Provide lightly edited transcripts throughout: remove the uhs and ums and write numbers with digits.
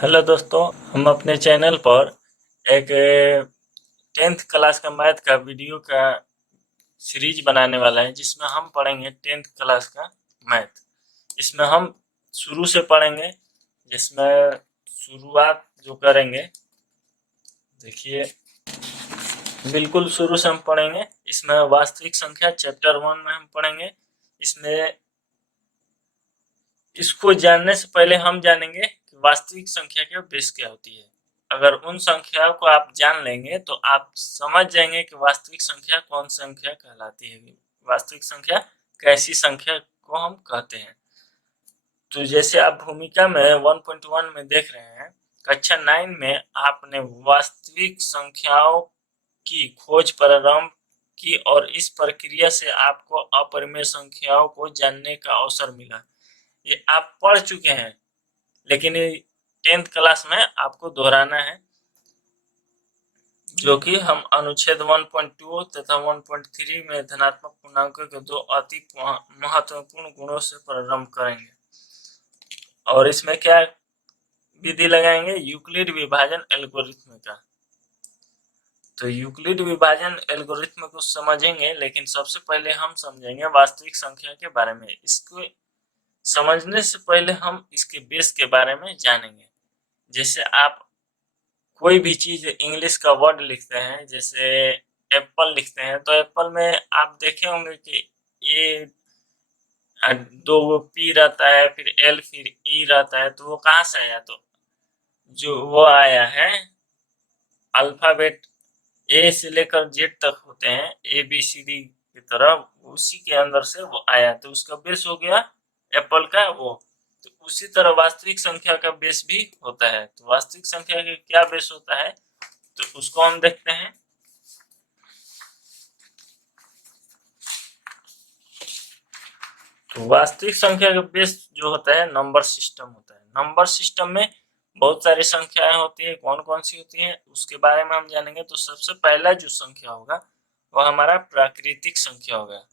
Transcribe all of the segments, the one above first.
Hello दोस्तों, हम अपने चैनल पर एक 10th क्लास का मैथ का वीडियो का सीरीज बनाने वाला है जिसमें हम पढ़ेंगे 10th क्लास का मैथ। इसमें हम शुरू से पढ़ेंगे, जिसमें शुरुआत जो करेंगे, देखिए बिल्कुल शुरू से हम पढ़ेंगे। इसमें वास्तविक संख्या चैप्टर 1 में हम पढ़ेंगे। इसमें इसको जानने से पहले हम जानेंगे कि वास्तविक संख्या का बेस क्या होती है। अगर उन संख्याओं को आप जान लेंगे तो आप समझ जाएंगे कि वास्तविक संख्या कौन संख्या कहलाती है, वास्तविक संख्या कैसी संख्या को हम कहते हैं। तो जैसे आप भूमिका में 1.1 में देख रहे हैं, कक्षा 9 में आपने वास्तविक संख्याओं की खोज प्रारंभ की और इस प्रक्रिया से आपको अपरिमेय संख्याओं को जानने का अवसर मिला। ये आप पढ़ चुके हैं, लेकिन 10th क्लास में आपको दोहराना है, जो कि हम अनुच्छेद 1.2 तथा 1.3 में धनात्मक पूर्णांकों के दो अति महत्वपूर्ण गुणों से प्रारंभ करेंगे। और इसमें क्या विधि लगाएंगे? यूक्लिड विभाजन एल्गोरिथ्म का। तो यूक्लिड विभाजन एल्गोरिथ्म को समझेंगे, लेकिन सबसे पहले हम समझेंगे वास्तविक संख्या के बारे में। इसको समझने से पहले हम इसके बेस के बारे में जानेंगे। जैसे आप कोई भी चीज इंग्लिश का वर्ड लिखते हैं, जैसे एप्पल लिखते हैं, तो एप्पल में आप देखे होंगे कि ए दो पी रहता है, फिर एल, फिर ई रहता है। तो वो कहाँ से आया? तो जो वो आया है अल्फाबेट ए से लेकर जेड तक होते हैं, ए बी सी डी की तरह, उसी के अंदर से वो आया, तो उसका बेस हो गया एप्पल का वो। तो उसी तरह वास्तविक संख्या का बेस भी होता है। तो वास्तविक संख्या का क्या बेस होता है, तो उसको हम देखते हैं। तो वास्तविक संख्या का बेस जो होता है नंबर सिस्टम होता है। नंबर सिस्टम में बहुत सारी संख्याएं होती है। कौन कौन सी होती है उसके बारे में हम जानेंगे। तो सबसे पहला जो संख्या होगा वह हमारा प्राकृतिक संख्या होगा।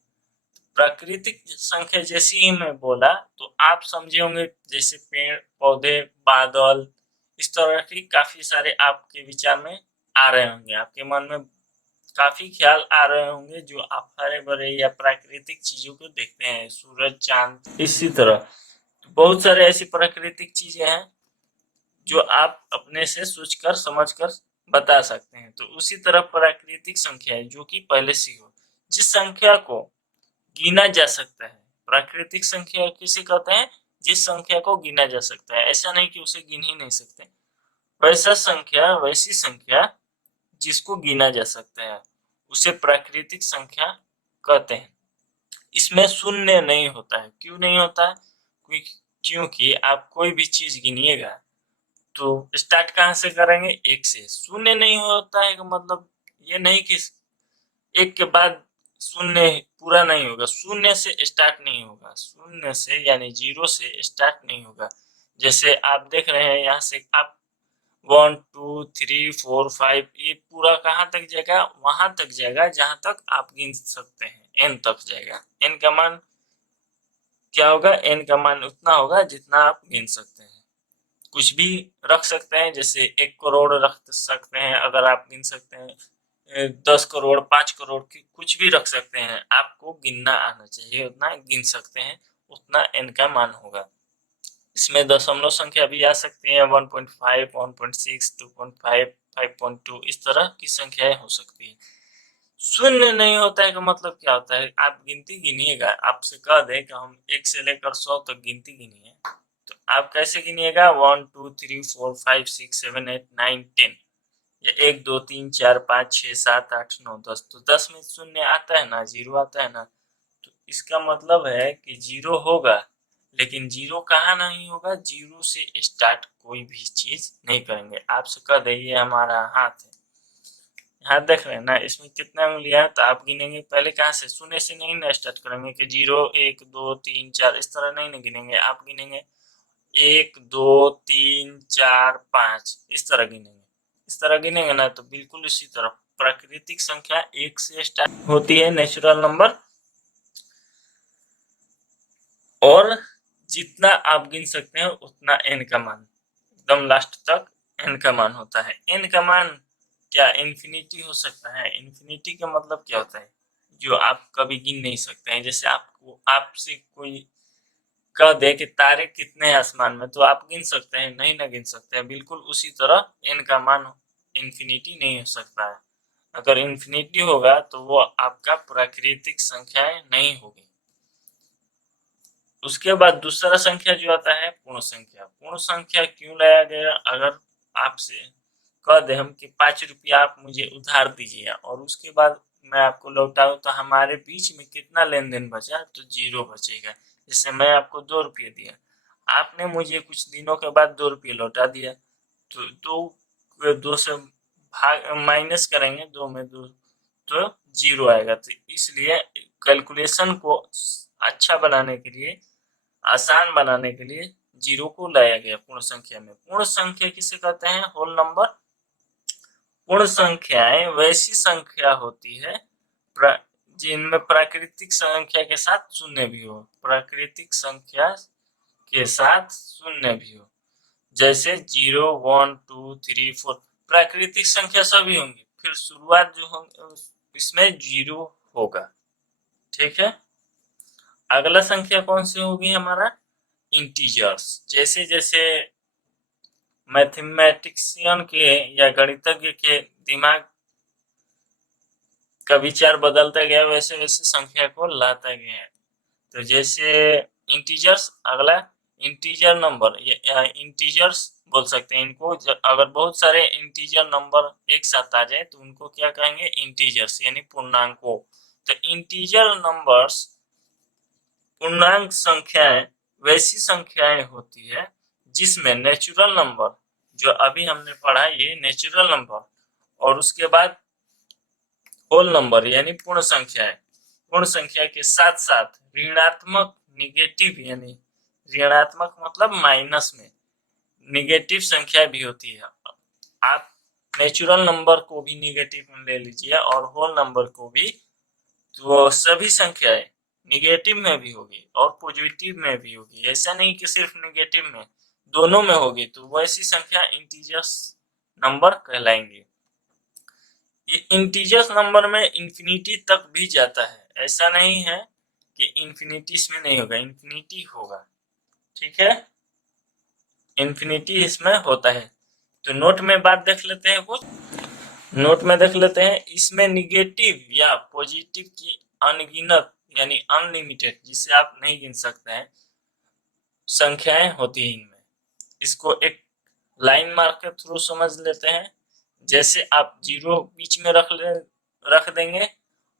प्राकृतिक संख्या जैसी ही मैं बोला तो आप समझे होंगे, जैसे पेड़ पौधे, बादल, इस तरह की काफी सारे आपके विचार में आ रहे होंगे, आपके मन में काफी ख्याल आ रहे होंगे जो आप हरे भरे या प्राकृतिक चीजों को देखते हैं, सूरज, चांद, इसी तरह बहुत सारे ऐसी प्राकृतिक चीजें हैं जो आप अपने से सोचकर समझकर बता सकते हैं। तो उसी तरह प्राकृतिक संख्या है जो कि पहले से हो, जिस संख्या को गिना जा सकता है। प्राकृतिक संख्या किसे कहते हैं? जिस संख्या को गिना जा सकता है। ऐसा नहीं कि उसे गिन ही नहीं सकते, वैसी संख्या जिसको गिना जा सकता है उसे प्राकृतिक संख्या कहते हैं। इसमें शून्य नहीं होता है। क्यों नहीं होता है? क्योंकि आप कोई भी चीज गिनिएगा तो स्टार्ट कहाँ से करेंगे? एक से। शून्य नहीं होता है का मतलब ये नहीं कि एक के बाद शून्य पूरा नहीं होगा, शून्य से स्टार्ट नहीं होगा, शून्य से यानी जीरो से स्टार्ट नहीं होगा। जैसे आप देख रहे हैं यहाँ से आप 1 2 3 4 5, ये पूरा कहाँ तक जाएगा? वहां तक जाएगा जहां तक आप गिन सकते हैं, एन तक जाएगा। एन का मान क्या होगा? एन का मान उतना होगा जितना आप गिन सकते हैं। कुछ भी रख सकते हैं, जैसे 1 करोड़ रख सकते हैं अगर आप गिन सकते हैं, 10 करोड़, 5 करोड़ की कुछ भी रख सकते हैं। आपको गिनना आना चाहिए, उतना गिन सकते हैं, उतना एन का मान होगा। इसमें दशमलव संख्या भी आ सकती है, 1.5, 1.6, 2.5, 5.2, इस तरह की संख्याएं हो सकती है। शून्य नहीं होता है का मतलब क्या होता है? आप गिनती गिनिएगा, आपसे कह दे कि हम 1 से लेकर 100 तक गिनती गिनिए, तो आप कैसे गिनिएगा? 1 2 3 4 5 6 7 8 9 10, या 1 2 3 4 5 6 7 8 9 10। तो 10 में शून्य आता है ना, जीरो आता है ना। तो इसका मतलब है कि जीरो होगा, लेकिन जीरो कहाँ नहीं होगा? जीरो से स्टार्ट कोई भी चीज नहीं करेंगे। आपसे कह दे ये हमारा हाथ है, हाथ देख रहे हैं ना, इसमें कितना उंगलियां है? तो आप गिनेंगे पहले कहाँ से? शून्य से नहीं ना स्टार्ट करेंगे कि 0 1 2 3 4, इस तरह नहीं ना गिनेंगे। आप गिनेंगे 1 2 3 4 5, इस तरह गिनेंगे। इस तरह गिनेंगे ना, तो बिल्कुल इसी तरह प्राकृतिक संख्या 1 से स्टार्ट होती है, नेचुरल नंबर, और जितना आप गिन सकते हैं उतना एन का मान एकदम लास्ट तक n का मान होता है। n का मान क्या इन्फिनिटी हो सकता है? इन्फिनिटी का मतलब क्या होता है? जो आप कभी गिन नहीं सकते हैं। जैसे आपसे कोई कह दे कि तारे कितने हैं आसमान में, तो आप गिन सकते हैं? नहीं ना गिन सकते हैं। बिल्कुल उसी तरह n का मान इन्फिनिटी नहीं हो सकता है। अगर इन्फिनिटी होगा तो वो आपका प्राकृतिक संख्याएं नहीं होगी। उसके बाद दूसरा संख्या जो आता है पूर्ण संख्या। पूर्ण संख्या क्यों लाया गया? अगर आपसे कह दे हम कि 5 रुपया आप मुझे उधार दीजिए और उसके बाद मैं आपको लौटाऊं, तो हमारे बीच में कितना लेन देन बचा? तो 0 बचेगा। जैसे मैं आपको 2 रुपये दिया, आपने मुझे कुछ दिनों के बाद 2 रुपये लौटा दिया, तो 2 से भाग माइनस करेंगे, 2 में 2 तो 0 आएगा। तो इसलिए कैलकुलेशन को अच्छा बनाने के लिए, आसान बनाने के लिए 0 को लाया गया पूर्ण संख्या में। पूर्ण संख्या किसे कहते हैं? Whole number. पूर्ण संख्याएं वैसी संख्या होती है जिनमें प्राकृतिक संख्या के साथ शून्य भी हो। प्राकृतिक संख्या के साथ शून्य भी हो। जैसे 0, 1, 2, 3, 4 प्राकृतिक संख्या सभी होंगी, फिर शुरुआत जो होंगे इसमें 0 होगा। ठीक है। अगला संख्या कौन सी होगी हमारा? इंटीजर्स। जैसे जैसे मैथमेटिशियन के या गणितज्ञ के दिमाग का विचार बदलता गया, वैसे वैसे संख्या को लाता गया। तो जैसे इंटीजर्स, अगला इंटीजर नंबर, ये इंटीजर्स बोल सकते हैं इनको। अगर बहुत सारे इंटीजर नंबर एक साथ आ जाए तो उनको क्या कहेंगे? इंटीजर्स, यानी पूर्णांकों। तो इंटीजर नंबर्स, पूर्णांक संख्याएं वैसी संख्याएं होती है जिसमें नेचुरल नंबर, जो अभी हमने पढ़ा ये नेचुरल नंबर, और उसके बाद होल नंबर यानी पूर्ण संख्या है। पूर्ण संख्या के साथ साथ ऋणात्मक, निगेटिव, यानी ऋणात्मक मतलब माइनस में निगेटिव संख्या भी होती है। आप नेचुरल नंबर को भी निगेटिव में ले लीजिए और होल नंबर को भी, तो सभी संख्याएं निगेटिव में भी होगी और पॉजिटिव में भी होगी। ऐसा नहीं कि सिर्फ निगेटिव में, दोनों में होगी, तो वैसी संख्या इंटीजर्स नंबर कहलाएंगे। ये इंटीजर्स नंबर में इंफिनिटी तक भी जाता है। ऐसा नहीं है कि इंफिनिटी इसमें नहीं होगा, इंफिनिटी होगा। ठीक है, इंफिनिटी इसमें होता है। तो नोट में बात देख लेते हैं कुछ। नोट में देख लेते हैं, इसमें निगेटिव या पॉजिटिव की अनगिनत यानी अनलिमिटेड, जिसे आप नहीं गिन सकते हैं, संख्याएं होती है इनमें। इसको एक लाइन मार्क के थ्रू समझ लेते हैं। जैसे आप 0 बीच में रख देंगे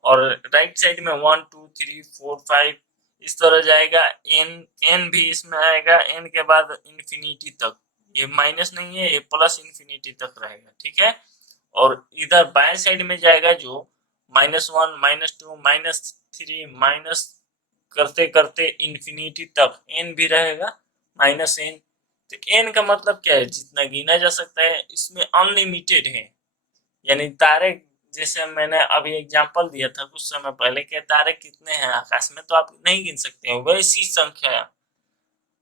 और राइट साइड में 1, 2, 3, 4, 5 इस तरह जाएगा। एन भी इसमें आएगा, एन के बाद इंफिनिटी तक। ये माइनस नहीं है, ये प्लस इंफिनिटी तक रहेगा। ठीक है। और इधर बाएं साइड में जाएगा जो -1, -2, -3 माइनस करते करते इंफिनिटी तक एन भी रहेगा, -n। तो एन का मतलब क्या है? जितना गिना जा सकता है। इसमें अनलिमिटेड है, यानी तारे, जैसे मैंने अभी एग्जांपल दिया था कुछ समय पहले कि तारे कितने हैं आकाश में, तो आप नहीं गिन सकते हैं। वैसी संख्या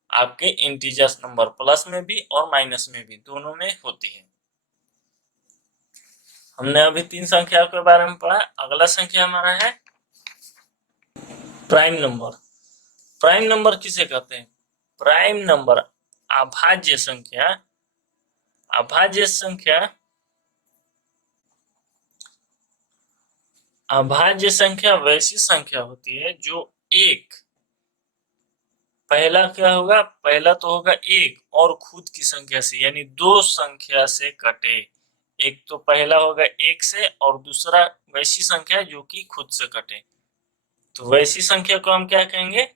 आपके इंटीजर्स नंबर प्लस में भी और माइनस में भी, दोनों में होती है। हमने अभी 3 संख्याओं के बारे में पढ़ा। अगला संख्या हमारा है प्राइम नंबर। प्राइम नंबर किसे कहते हैं? प्राइम नंबर अभाज्य संख्या। अभाज्य संख्या, अभाज्य संख्या वैसी संख्या होती है जो एक, पहला क्या होगा? पहला तो होगा एक और खुद की संख्या से, यानी 2 संख्या से कटे। एक तो पहला होगा 1 से और दूसरा वैसी संख्या जो कि खुद से कटे। तो वैसी संख्या को हम क्या कहेंगे?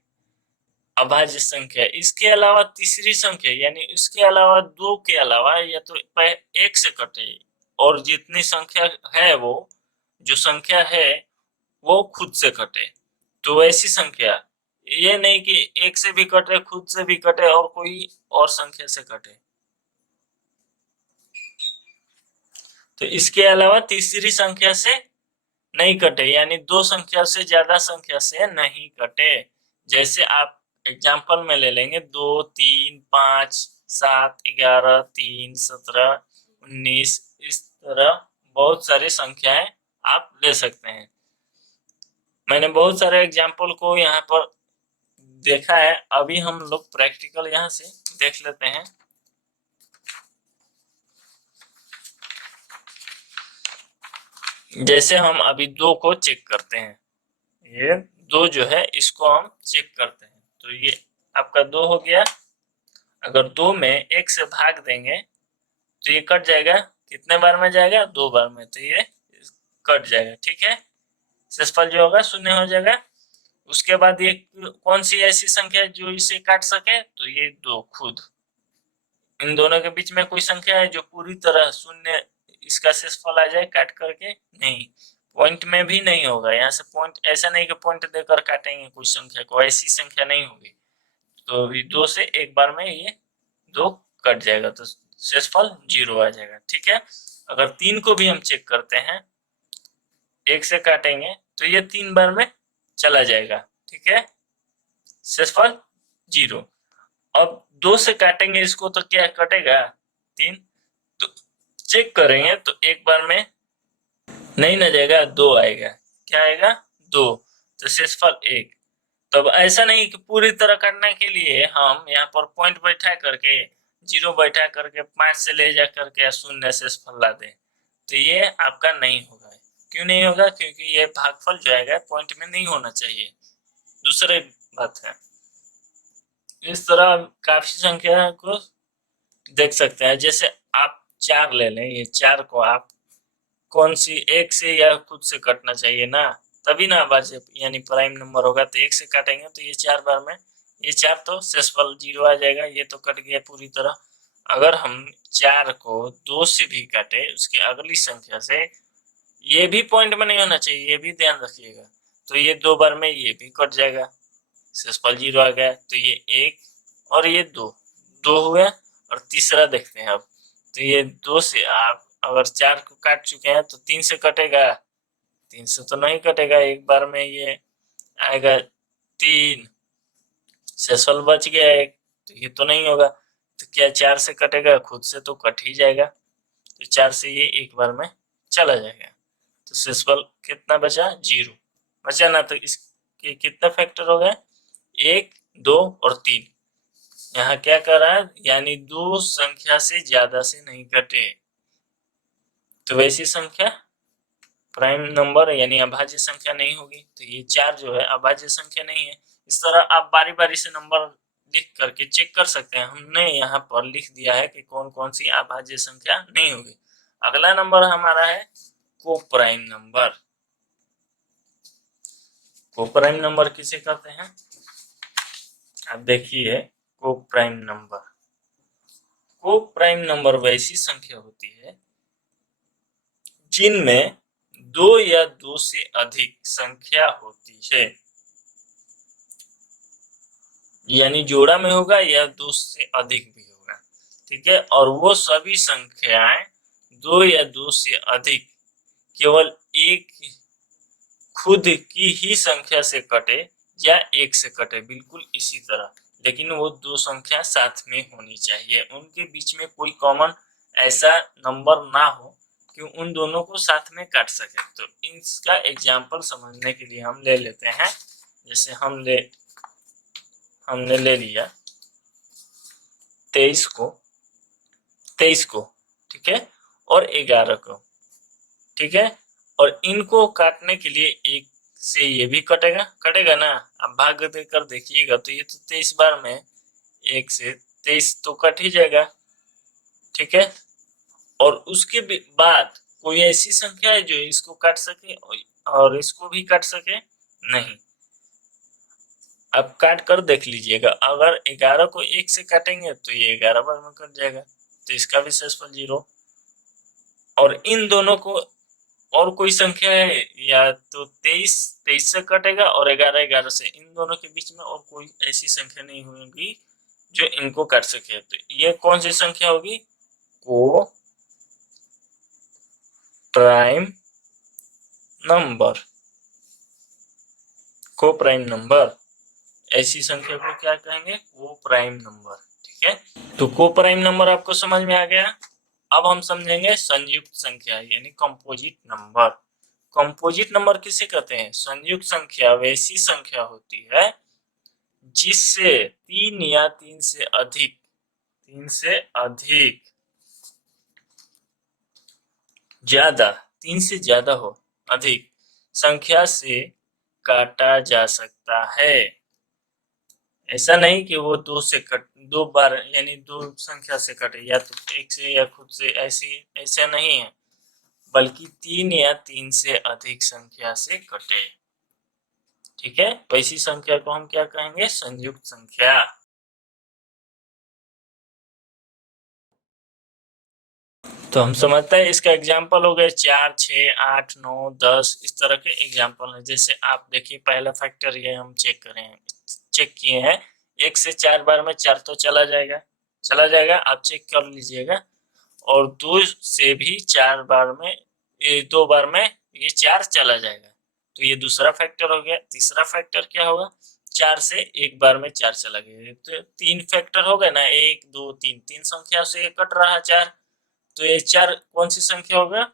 अभाज्य संख्या। इसके अलावा तीसरी संख्या, यानी इसके अलावा 2 के अलावा या तो 1 से कटे और जितनी संख्या है वो, जो संख्या है वो खुद से कटे, तो ऐसी संख्या। ये नहीं कि 1 से भी कटे, खुद से भी कटे और कोई और संख्या से कटे। तो इसके अलावा तीसरी संख्या से नहीं कटे, यानी 2 संख्या से ज्यादा संख्या से नहीं कटे। जैसे आप एग्जाम्पल में ले लेंगे 2, 3, 5, 7, 11, 3, 17, 19, इस तरह बहुत सारी संख्याएं आप ले सकते हैं। मैंने बहुत सारे एग्जाम्पल को यहाँ पर देखा है। अभी हम लोग प्रैक्टिकल यहाँ से देख लेते हैं। जैसे हम अभी 2 को चेक करते हैं, ये 2 जो है इसको हम चेक करते हैं, तो ये आपका 2 हो गया। अगर 2 में 1 से भाग देंगे तो ये कट जाएगा। कितने बार में जाएगा? 2 बार में, तो ये कट जाएगा। ठीक है, शेषफल जो होगा 0 हो जाएगा। उसके बाद ये कौन सी ऐसी संख्या है जो इसे काट सके? तो ये 2 खुद। इन दोनों के बीच में कोई संख्या है जो पूरी तरह 0 इसका शेषफल आ जाए काट करके? नहीं, पॉइंट में भी नहीं होगा। यहाँ से पॉइंट, ऐसा नहीं कि पॉइंट देकर काटेंगे कोई संख्या को, ऐसी संख्या नहीं होगी। तो अभी 2 से एक बार में ये 2 कट जाएगा, तो शेषफल 0 आ जाएगा। ठीक है, अगर 3 को भी हम चेक करते हैं, 1 से काटेंगे तो ये 3 बार में चला जाएगा। ठीक है, शेषफल 0। अब 2 से काटेंगे इसको तो क्या कटेगा? 3। तो चेक करेंगे तो एक बार में नहीं ना जाएगा, 2 आएगा। क्या आएगा? 2। तो शेषफल 1। तब ऐसा नहीं कि पूरी तरह करने के लिए हम यहाँ पर पॉइंट बैठा करके, 0 बैठा करके 5 से ले जा करके 0 शेषफल ला दें, तो ये आपका नहीं होगा। क्यों नहीं होगा? क्योंकि ये भागफल जो आएगा पॉइंट में नहीं होना चाहिए। दूसरी बात है, इस तरह काफी संख्या को देख सकते हैं। जैसे आप 4 ले लें, ये 4 को आप कौन सी 1 से या खुद से कटना चाहिए ना, तभी ना अभाज्य यानी प्राइम नंबर होगा। तो 1 से काटेंगे तो ये 4 बार में, ये 4 तो शेषफल 0 आ जाएगा, ये तो कट गया पूरी तरह। अगर हम 4 को 2 से भी काटे उसकी अगली संख्या से, ये भी पॉइंट में नहीं होना चाहिए, ये भी ध्यान रखिएगा। तो ये 2 बार में ये भी कट जाएगा, शेषफल 0 आ गया। तो ये 1 और ये 2 हुए। और तीसरा देखते हैं अब, तो ये 2 से आप अगर 4 को काट चुके हैं तो 3 से कटेगा? 3 से तो नहीं कटेगा, एक बार में ये आएगा 3, शेषफल बच गया 1, तो ये तो नहीं होगा। तो क्या 4 से कटेगा? खुद से तो कट ही जाएगा, तो 4 से ये एक बार में चला जाएगा। तो शेषफल कितना बचा? 0 बचा ना। तो इसके कितना फैक्टर हो गए? 1, 2 और 3। यहाँ क्या कर रहा है? यानी 2 संख्या से ज्यादा से नहीं कटे, तो वैसी संख्या प्राइम नंबर यानी अभाज्य संख्या नहीं होगी। तो ये 4 जो है अभाज्य संख्या नहीं है। इस तरह आप बारी बारी से नंबर लिख करके चेक कर सकते हैं। हमने यहाँ पर लिख दिया है कि कौन कौन सी अभाज्य संख्या नहीं होगी। अगला नंबर हमारा है को प्राइम नंबर। को प्राइम नंबर किसे कहते हैं? आप देखिए, को प्राइम नंबर, को प्राइम नंबर वैसी संख्या होती है जिनमें 2 या 2 से अधिक संख्या होती है, यानी जोड़ा में होगा या 2 से अधिक भी होगा। ठीक है, और वो सभी संख्याएं 2 या 2 से अधिक केवल एक खुद की ही संख्या से कटे या 1 से कटे, बिल्कुल इसी तरह। लेकिन वो 2 संख्या साथ में होनी चाहिए, उनके बीच में कोई कॉमन ऐसा नंबर ना हो कि उन दोनों को साथ में काट सके। तो इसका एग्जाम्पल समझने के लिए हम ले लेते हैं। जैसे हमने ले लिया 23 को, ठीक है, और 11 को, ठीक है, और इनको काटने के लिए 1 से ये भी कटेगा ना। अब भाग देकर देखिएगा तो ये तो 23 बार में 1 से 23 तो कट ही जाएगा। ठीक है, और उसके बाद कोई ऐसी संख्या है जो इसको काट सके और इसको भी काट सके? नहीं। अब काट कर देख लीजिएगा, अगर 11 को 1 से काटेंगे तो ये 11 बार में कट जाएगा, तो इसका भी शेषफल 0। और इन दोनों को और कोई संख्या है या तो 23 से कटेगा और 11 से, इन दोनों के बीच में और कोई ऐसी संख्या नहीं होगी जो इनको काट सके। तो ये कौन सी संख्या होगी? को प्राइम नंबर। को प्राइम नंबर, ऐसी संख्या को क्या कहेंगे? को प्राइम नंबर। ठीक है, तो कोप्राइम नंबर आपको समझ में आ गया। अब हम समझेंगे संयुक्त संख्या यानी कंपोजिट नंबर। कंपोजिट नंबर किसे कहते हैं? संयुक्त संख्या वैसी संख्या होती है जिससे 3 या 3 से अधिक ज्यादा 3 से ज्यादा हो अधिक संख्या से काटा जा सकता है। ऐसा नहीं कि वो दो बार यानी दो संख्या से कटे, या तो एक से या खुद से, ऐसा नहीं है, बल्कि 3 या 3 से अधिक संख्या से कटे। ठीक है, तो ऐसी संख्या को हम क्या कहेंगे? संयुक्त संख्या। तो हम समझते हैं इसका एग्जाम्पल हो गए 4, 6, 8, 9, 10 इस तरह के एग्जाम्पल है। जैसे आप देखिए पहला फैक्टर ये हम चेक किए हैं, 1 से 4 बार में 4 तो चला जाएगा, आप चेक कर लीजिएगा। और 2 से भी 4 बार में, 2 बार में ये 4 चला जाएगा, तो ये दूसरा फैक्टर हो गया। तीसरा फैक्टर क्या होगा? 4 से एक बार में 4 चला गया, तो 3 फैक्टर हो गए ना, 1, 2, 3, 3 संख्या से कट रहा है 4, तो ये 4 कौन सी संख्या होगा?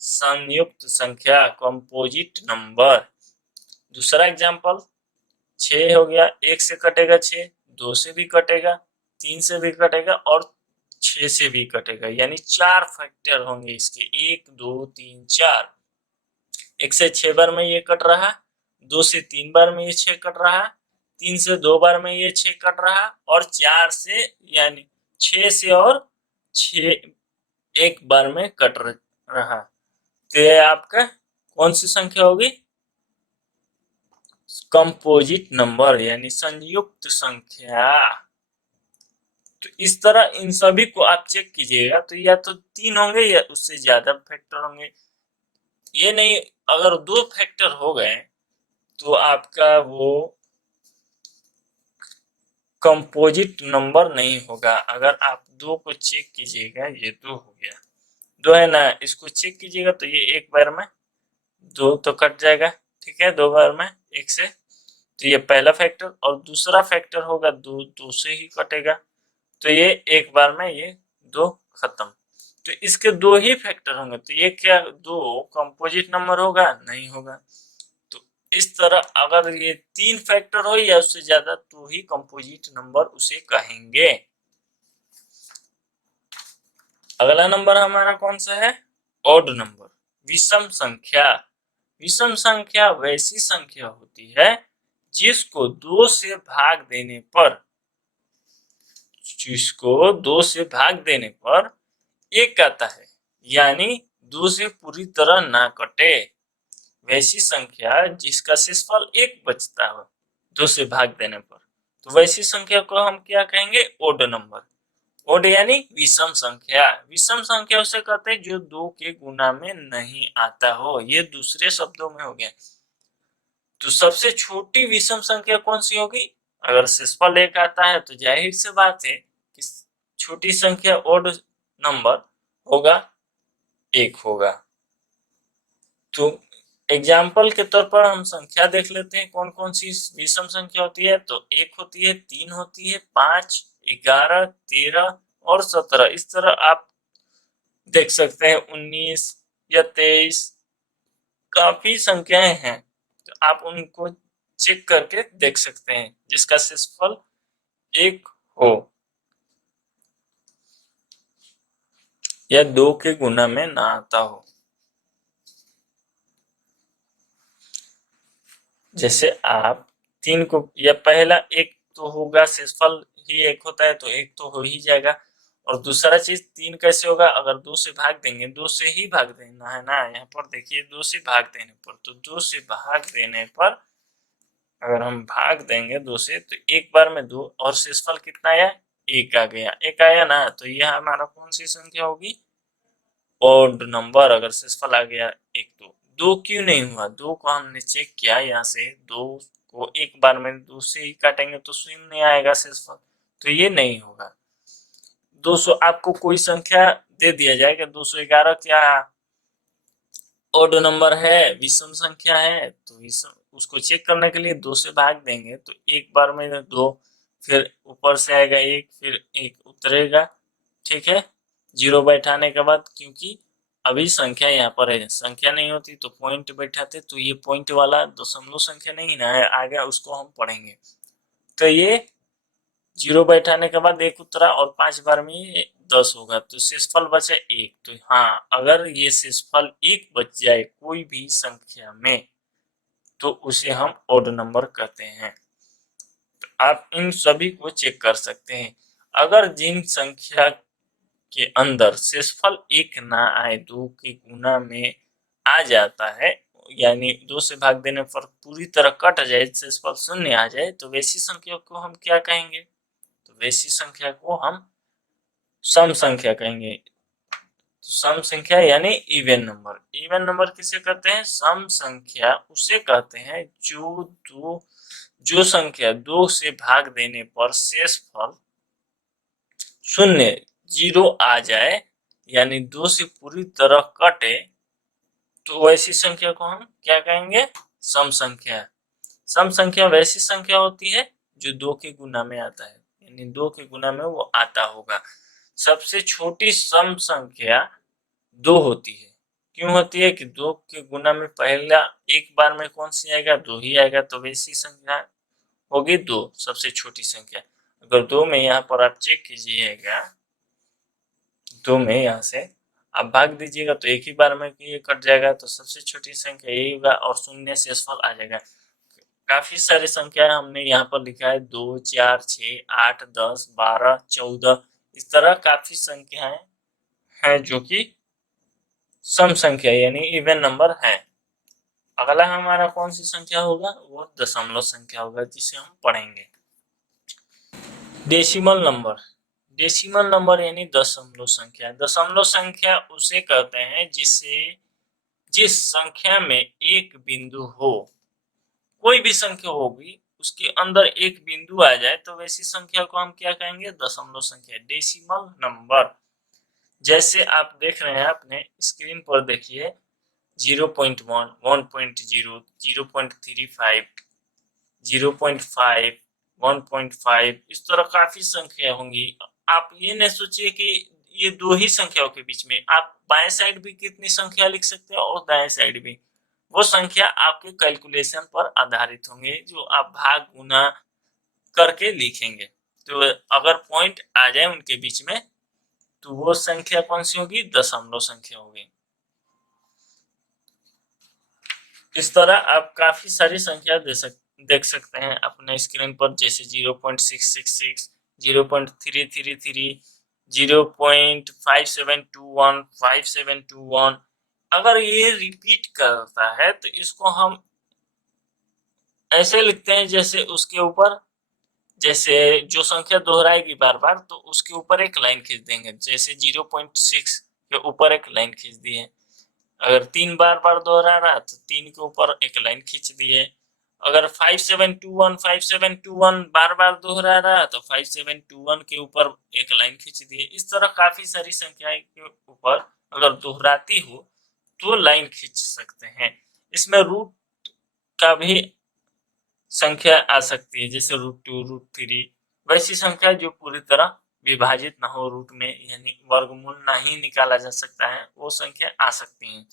संयुक्त संख्या, कंपोजिट नंबर। दूसरा एग्जाम्पल 6 हो गया, 1 से कटेगा 6, 2 से भी कटेगा, 3 से भी कटेगा और 6 से भी कटेगा, यानी 4 फैक्टर होंगे इसके, 1, 2, 3, 4। 1 से 6 बार में ये कट रहा, 2 से 3 बार में ये 6 कट रहा, 3 से 2 बार में ये 6 कट रहा, और 4 से यानी 6 से और 6 एक बार में कट रहा। तो ये आपका कौन सी संख्या होगी? कंपोजिट नंबर यानी संयुक्त संख्या। तो इस तरह इन सभी को आप चेक कीजिएगा, तो या तो 3 होंगे या उससे ज्यादा फैक्टर होंगे। ये नहीं, अगर 2 फैक्टर हो गए तो आपका वो कंपोजिट नंबर नहीं होगा। अगर आप 2 को चेक कीजिएगा, ये 2 हो गया, 2 है ना, इसको चेक कीजिएगा तो ये एक बार में 2 तो कट जाएगा, ठीक है, 2 बार में 1 से, तो ये पहला फैक्टर। और दूसरा फैक्टर होगा 2, 2 से ही कटेगा, तो ये एक बार में ये 2 खत्म। तो इसके 2 ही फैक्टर होंगे, तो ये क्या 2 कंपोजिट नंबर होगा? नहीं होगा। तो इस तरह अगर ये 3 फैक्टर हो या उससे ज्यादा तो ही कंपोजिट नंबर उसे कहेंगे। अगला नंबर हमारा कौन सा है? ऑड नंबर, विषम संख्या। विषम संख्या वैसी संख्या होती है जिसको 2 से भाग देने पर 1 आता है, यानी 2 से पूरी तरह ना कटे। वैसी संख्या जिसका शेषफल 1 बचता हो 2 से भाग देने पर, तो वैसी संख्या को हम क्या कहेंगे? Odd number. ओड यानी विषम संख्या। विषम संख्या उसे कहते हैं जो 2 के गुना में नहीं आता हो, ये दूसरे शब्दों में हो गया। तो सबसे छोटी विषम संख्या कौन सी होगी? अगर शेषफल 1 आता है तो जाहिर सी बात है कि छोटी संख्या ओड नंबर होगा, 1 होगा। तो एग्जाम्पल के तौर पर हम संख्या देख लेते हैं कौन कौन सी विषम संख्या होती है। तो 1 होती है, 3 होती है, 5, 11, 13 और 17। इस तरह आप देख सकते हैं 19 या 23, काफी संख्याएं हैं, तो आप उनको चेक करके देख सकते हैं जिसका शेषफल 1 हो या 2 के गुना में ना आता हो। जैसे आप 3 को, या पहला 1 तो होगा, शेषफल ही 1 होता है तो 1 तो हो ही जाएगा। और दूसरा चीज 3 कैसे होगा? अगर 2 से भाग देंगे, 2 से ही भाग देना है ना, यहाँ पर देखिए 2 से भाग देने पर, तो 2 से भाग देने पर अगर हम भाग देंगे 2 से, तो एक बार में 2, और शेषफल कितना आया? 1 आ गया, 1 आया ना, तो यह हमारा कौन सी संख्या होगी? Odd number. अगर शेषफल आ गया 1, तो 2 क्यों नहीं हुआ? 2 को हमने चेक किया, यहाँ से 2 को एक बार में 2 से ही काटेंगे तो शून्य आएगा शेषफल, तो ये नहीं होगा। 200 आपको कोई संख्या दे दिया जाए कि 211 क्या ऑड नंबर है, विषम संख्या है, तो विषम उसको चेक करने के लिए 2 से भाग देंगे, तो एक बार में 2, फिर ऊपर से आएगा 1, फिर 1 उतरेगा, ठीक है। 0 बैठाने के बाद, क्योंकि अभी संख्या यहाँ पर है, संख्या नहीं होती तो पॉइंट बैठाते, तो ये पॉइंट वाला दशमलव संख्या नहीं ना है, आगे उसको हम पढ़ेंगे। तो ये 0 बैठाने के बाद 1 उतरा और 5 बार में ये 10 होगा, तो शेषफल बचा 1। तो हाँ, अगर ये शेषफल 1 बच जाए कोई भी संख्या में, तो उसे हम ओड नंबर कहते हैं। तो आप इन सभी को चेक कर सकते हैं। अगर जिन संख्या के अंदर शेषफल 1 ना आए, 2 के गुना में आ जाता है, यानी 2 से भाग देने पर पूरी तरह कट जाए, शेषफल 0 आ जाए, तो वैसी संख्या को हम क्या कहेंगे? तो वैसी संख्या को हम सम संख्या कहेंगे। तो सम संख्या यानी इवन नंबर। इवन नंबर किसे कहते हैं? सम संख्या उसे कहते हैं जो संख्या 2 से भाग देने पर शेषफल 0 0 आ जाए, यानी 2 से पूरी तरह कटे, तो वैसी संख्या को हम क्या कहेंगे? सम संख्या। सम संख्या वैसी संख्या होती है जो 2 के गुना में आता है, यानी 2 के गुना में वो आता होगा। सबसे छोटी सम संख्या 2 होती है। क्यों होती है? कि 2 के गुना में पहला एक बार में कौन सी आएगा? 2 ही आएगा, तो वैसी संख्या होगी 2, सबसे छोटी संख्या। अगर 2 में यहाँ पर आप चेक कीजिएगा, 2 में यहाँ से आप भाग दीजिएगा तो एक ही बार में ये कट जाएगा, तो सबसे छोटी संख्या यही होगा और 0 शेषफल आ जाएगा। काफी सारी संख्या हमने यहाँ पर लिखा है, 2, 4, 6, 8, 10, 12, 14, इस तरह काफी संख्याएं हैं जो कि सम संख्या यानी इवन नंबर है। अगला हमारा कौन सी संख्या होगा? वो दशमलव संख्या होगा, जिसे हम पढ़ेंगे। Decimal number. डेसिमल नंबर यानी दशमलव संख्या। दशमलव संख्या उसे कहते हैं जिस संख्या में एक बिंदु हो, कोई भी संख्या होगी उसके अंदर एक बिंदु आ जाए, तो वैसी संख्या को हम क्या कहेंगे? दशमलव संख्या, डेसिमल नंबर। जैसे आप देख रहे हैं, अपने स्क्रीन पर देखिए, 0.1, 1.0, 0.35, 0.5, 1.5, इस तरह काफी संख्या होंगी। आप ये नहीं सोचिए कि ये 2 ही संख्याओं के बीच में, आप बाएं साइड भी कितनी संख्या लिख सकते हैं और दाएं साइड भी। वो संख्या आपके कैलकुलेशन पर आधारित होंगे, जो आप भाग गुना करके लिखेंगे। तो अगर पॉइंट आ जाए उनके बीच में, तो वो संख्या कौन सी होगी? दशमलव संख्या होगी। इस तरह आप काफी सारी संख्या देख सकते हैं अपने स्क्रीन पर, जैसे 0.666, 0.333, 0.5721, 5721। अगर ये रिपीट करता है तो इसको हम ऐसे लिखते हैं, जैसे उसके ऊपर, जैसे जो संख्या दोहराएगी बार बार, तो उसके ऊपर एक लाइन खींच देंगे। जैसे 0.6 के ऊपर एक लाइन खींच दिए, अगर 3 बार बार दोहरा रहा तो 3 के ऊपर एक लाइन खींच दिए। अगर 5721 5721 बार बार दोहरा रहा तो 5721 के ऊपर एक लाइन खींच दिए। इस तरह काफी सारी संख्याएं के ऊपर अगर दोहराती हो तो लाइन खींच सकते हैं। इसमें रूट का भी संख्या आ सकती है, जैसे √2, √3। वैसी संख्या जो पूरी तरह विभाजित ना हो रूट में, यानी वर्गमूल ना ही निकाला जा सकता है, वो संख्या आ सकती है।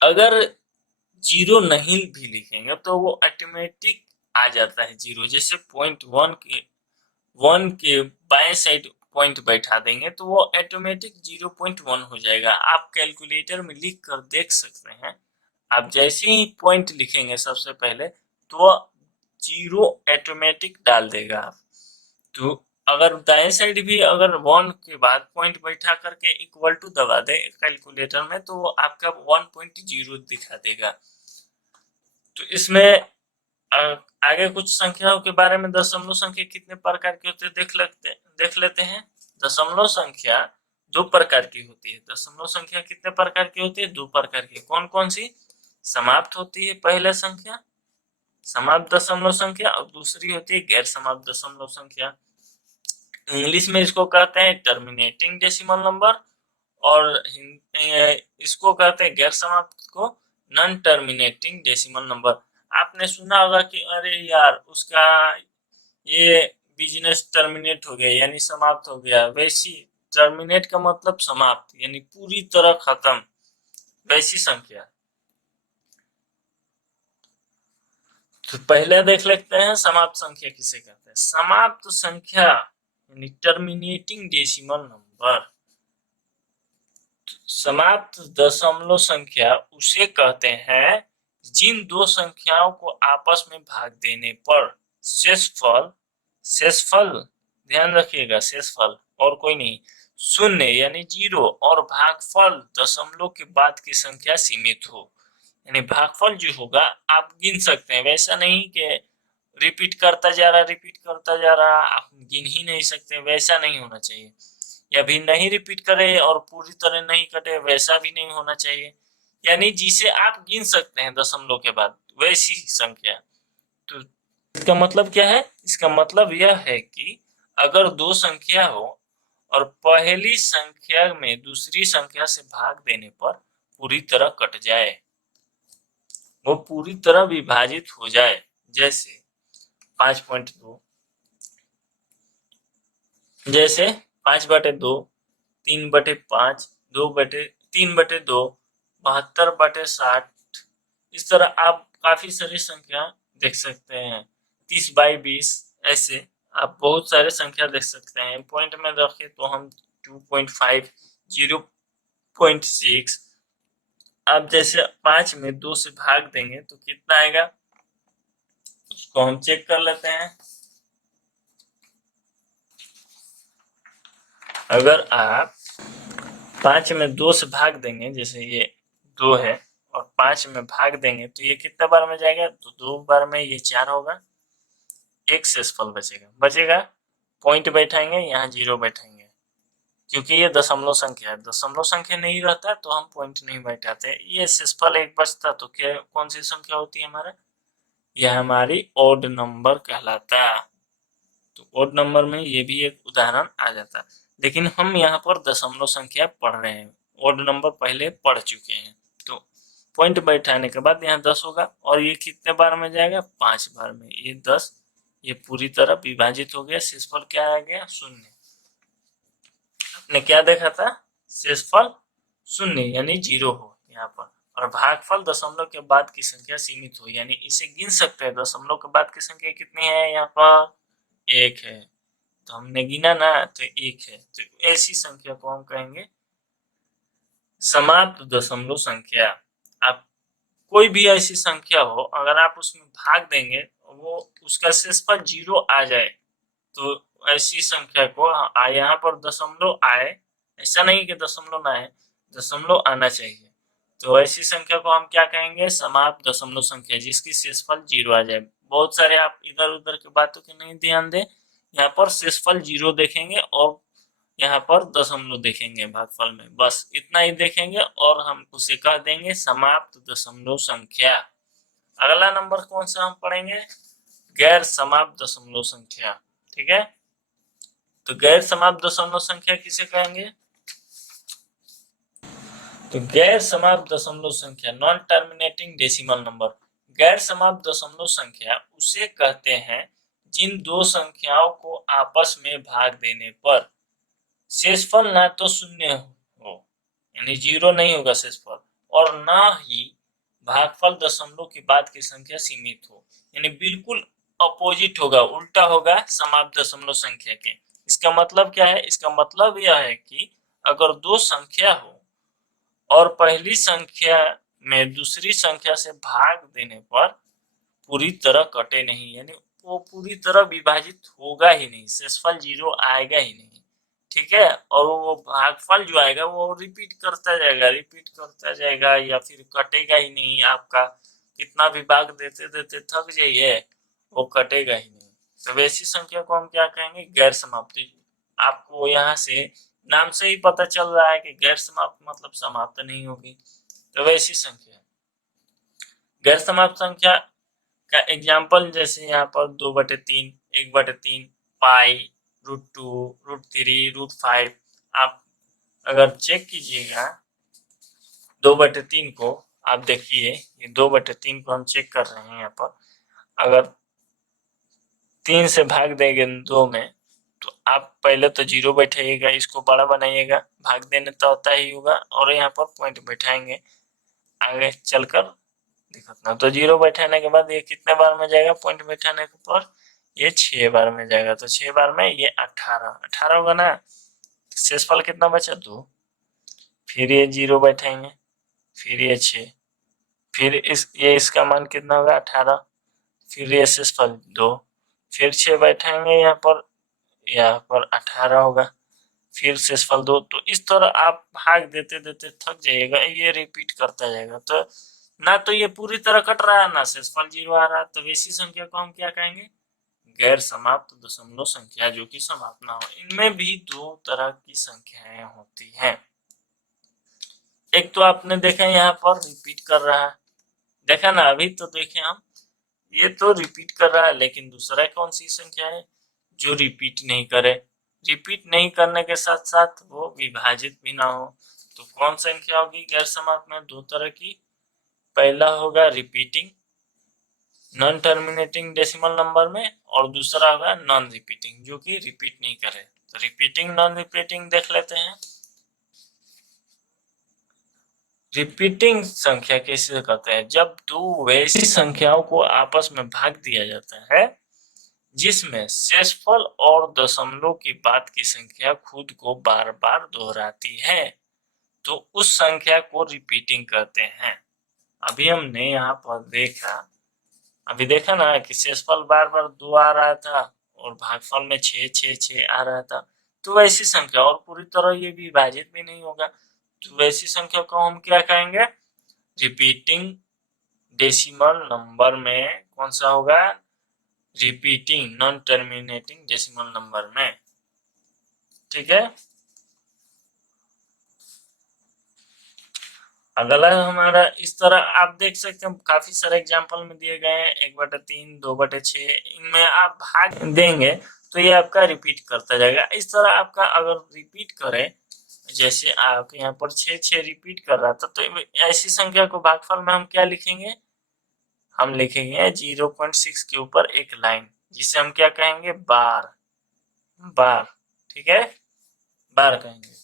अगर 0 नहीं भी लिखेंगे तो वो ऑटोमेटिक आ जाता है 0। जैसे पॉइंट 1 के बाएं साइड पॉइंट बैठा देंगे तो वो ऑटोमेटिक 0.1 हो जाएगा। आप कैलकुलेटर में लिख कर देख सकते हैं। आप जैसे ही पॉइंट लिखेंगे सबसे पहले, तो 0 ऑटोमेटिक डाल देगा। तो अगर दाएं साइड भी अगर 1 के बाद पॉइंट बैठा करके इक्वल टू दबा दे कैलकुलेटर में, तो वो आपका 1.0 दिखा देगा। तो इसमें आगे कुछ संख्याओं के बारे में, दशमलव संख्या कितने प्रकार की होती है देख लेते हैं। दशमलव संख्या 2 प्रकार की होती है। दशमलव संख्या कितने प्रकार की होती है? 2 प्रकार की। कौन कौन सी? समाप्त होती है पहला संख्या, समाप्त दशमलव संख्या, और दूसरी होती है गैर समाप्त दशमलव संख्या। इंग्लिश में इसको कहते हैं टर्मिनेटिंग डेसिमल नंबर, और इसको कहते हैं गैर समाप्त को नॉन टर्मिनेटिंग डेसिमल नंबर। आपने सुना होगा कि अरे यार, उसका ये बिजनेस टर्मिनेट हो गया यानी समाप्त हो गया, वैसी टर्मिनेट का मतलब समाप्त यानी पूरी तरह खत्म, वैसी संख्या। तो पहले देख लेते हैं समाप्त संख्या किसे कहते हैं। समाप्त संख्या यानी टर्मिनेटिंग डेसिमल नंबर, समाप्त दशमलव संख्या उसे कहते हैं जिन दो संख्याओं को आपस में भाग देने पर शेषफल, शेषफल ध्यान रखिएगा, शेषफल और कोई नहीं, शून्य यानी जीरो और भागफल दशमलव के बाद की संख्या सीमित हो। यानी भागफल जो होगा आप गिन सकते हैं, वैसा नहीं कि रिपीट करता जा रहा, रिपीट करता जा रहा, आप गिन ही नहीं सकते, वैसा नहीं होना चाहिए। या भी नहीं रिपीट करे और पूरी तरह नहीं कटे, वैसा भी नहीं होना चाहिए। यानी जिसे आप गिन सकते हैं दशमलव के बाद, वैसी संख्या। तो इसका मतलब क्या है? इसका मतलब यह है कि अगर दो संख्या हो और पहली संख्या में दूसरी संख्या से भाग देने पर पूरी तरह कट जाए, वो पूरी तरह विभाजित हो जाए, जैसे 5.2, जैसे 5/2, 3/5, 3/2, 72/60। इस तरह आप काफी सारी संख्या देख सकते हैं, 30/20, ऐसे आप बहुत सारे संख्या देख सकते हैं। पॉइंट में रखे तो हम 2.5, 0.6। आप जैसे 5 में 2 से भाग देंगे तो कितना आएगा, उसको हम चेक कर लेते हैं। अगर आप 5 में 2 से भाग देंगे, जैसे ये 2 है और 5 में भाग देंगे तो ये कितने बार में जाएगा, तो 2 बार में ये 4 होगा, एक शेषफल बचेगा, पॉइंट बैठाएंगे, यहाँ 0 बैठाएंगे, क्योंकि ये दशमलव संख्या है। दशमलव संख्या नहीं रहता तो हम पॉइंट नहीं बैठाते। ये शेषफल एक बचता तो क्या, कौन सी संख्या होती है हमारा, यह हमारी ओड नंबर कहलाता। तो ओड नंबर में ये भी एक उदाहरण आ जाता, लेकिन हम यहाँ पर दशमलव संख्या पढ़ रहे हैं, ओड नंबर पहले पढ़ चुके हैं। तो पॉइंट बैठाने के बाद यहाँ 10 होगा और ये कितने बार में जाएगा, 5 बार में, ये 10, ये पूरी तरह विभाजित हो गया, शेषफल क्या आ गया, शून्य। आपने क्या देखा था, शेषफल शून्य यानी 0 हो यहाँ पर, और भागफल दशमलव के बाद की संख्या सीमित हो, यानी इसे गिन सकते हैं, दशमलव के बाद की संख्या कितनी है यहाँ पर, 1 है, तो हमने गिना ना, तो 1 है। तो ऐसी संख्या को हम कहेंगे समाप्त दशमलव संख्या। आप कोई भी ऐसी संख्या हो, अगर आप उसमें भाग देंगे वो उसका शेषफल 0 आ जाए, तो ऐसी संख्या को यहाँ पर दशमलव आए, ऐसा नहीं कि दशमलव ना आए, दशमलव आना चाहिए, तो ऐसी संख्या को हम क्या कहेंगे, समाप्त दशमलव संख्या, जिसकी शेषफल 0 आ जाए। बहुत सारे आप इधर उधर की बातों के नहीं ध्यान दें, यहाँ पर शेषफल 0 देखेंगे और यहाँ पर दशमलव देखेंगे भागफल में, बस इतना ही देखेंगे और हम उसे कह देंगे समाप्त दशमलव संख्या। अगला नंबर कौन सा हम पढ़ेंगे, गैर समाप्त दशमलव संख्या। ठीक है, तो गैर समाप्त दशमलव संख्या किसे कहेंगे, तो गैर समाप्त दशमलव संख्या, नॉन टर्मिनेटिंग डेसिमल नंबर, गैर समाप्त दशमलव संख्या उसे कहते हैं जिन दो संख्याओं को आपस में भाग देने पर शेषफल ना तो शून्य हो, यानी 0 नहीं होगा शेषफल, और ना ही भागफल दशमलव के बाद की संख्या सीमित हो, यानी बिल्कुल अपोजिट होगा, उल्टा होगा समाप्त दशमलव संख्या के। इसका मतलब क्या है, इसका मतलब यह है कि अगर दो संख्या हो और पहली संख्या में दूसरी संख्या से भाग देने पर पूरी तरह कटे नहीं, यानी वो पूरी तरह विभाजित होगा ही नहीं, शेषफल 0 आएगा ही नहीं। ठीक है, और वो भागफल जो आएगा वो रिपीट करता जाएगा, रिपीट करता जाएगा, या फिर कटेगा ही नहीं, आपका कितना भी भाग देते देते थक जाइए, वो कटेगा ही नहीं। तो वैसी संख्या को हम क्या कहेंगे, गैर समाप्ति। आपको यहाँ से नाम से ही पता चल रहा है कि गैर समाप्त मतलब समाप्त नहीं होगी, तो वैसी संख्या। गैर समाप्त संख्या का एग्जाम्पल जैसे यहाँ पर 2/3, 1/3, पाई, √2, √3, √5। आप अगर चेक कीजिएगा 2/3 को, आप देखिए ये 2/3 को हम चेक कर रहे हैं यहाँ पर, अगर 3 से भाग देंगे 2 में, तो आप पहले तो 0 बैठाइएगा, इसको बड़ा बनाइएगा, भाग देने तो होता ही होगा, और यहाँ पर पॉइंट बैठाएंगे, आगे चलकर दिखाता हूँ। तो 0 बैठाने के बाद ये कितने बार में जाएगा पॉइंट बैठाने के पर, ये 6 बार में जाएगा। तो 6 बार में ये 18 होगा ना, शेषफल कितना बचा 2, फिर ये 0 बैठाएंगे, फिर ये 6, फिर ये इसका मान कितना होगा 18, फिर ये शेषफल 2, फिर 6 बैठाएंगे यहाँ पर 18 होगा, फिर शेषफल 2। तो इस तरह आप भाग देते देते थक जाइएगा, ये रिपीट करता जाएगा। तो ना तो ये पूरी तरह कट रहा है, ना शेषफल 0 आ रहा है, तो वैसी संख्या को हम क्या कहेंगे, गैर समाप्त दशमलव संख्या, जो कि समाप्त ना हो। इनमें भी 2 तरह की संख्याएं होती हैं। एक तो आपने देखा यहाँ पर रिपीट कर रहा है, देखा ना, अभी तो देखे हम, ये तो रिपीट कर रहा है, लेकिन दूसरा कौन सी संख्या है जो रिपीट नहीं करे, रिपीट नहीं करने के साथ साथ वो विभाजित भी ना हो। तो कौन संख्या होगी गैर समाप्त में, 2 तरह की। पहला होगा repeating non terminating decimal number में, और दूसरा होगा नॉन रिपीटिंग, जो कि रिपीट नहीं करे। तो रिपीटिंग नॉन रिपीटिंग देख लेते हैं। रिपीटिंग संख्या कैसे करते हैं, जब 2 वैसी संख्याओं को आपस में भाग दिया जाता है जिसमें शेषफल और दशमलव की बाद की संख्या खुद को बार बार दोहराती है, तो उस संख्या को रिपीटिंग कहते हैं। अभी हमने यहाँ पर देखा ना कि शेषफल बार बार 2 आ रहा था और भागफल में 6 6 6 आ रहा था, तो वैसी संख्या, और पूरी तरह ये विभाजित भी नहीं होगा, तो वैसी संख्या को हम क्या कहेंगे, रिपीटिंग डेसिमल नंबर में कौन सा होगा, repeating non terminating decimal number में। ठीक है, अगला हमारा इस तरह आप देख सकते हैं, काफी सारे एग्जांपल में दिए गए हैं, 1/3 2/6, इनमें आप भाग देंगे तो ये आपका रिपीट करता जाएगा। इस तरह आपका अगर रिपीट करे, जैसे आप यहाँ पर 6 6 रिपीट कर रहा था, तो ऐसी संख्या को भागफल में हम क्या लिखेंगे, हम लिखेंगे 0.6 के ऊपर एक लाइन, जिसे हम क्या कहेंगे, बार बार। ठीक है, बार कहेंगे।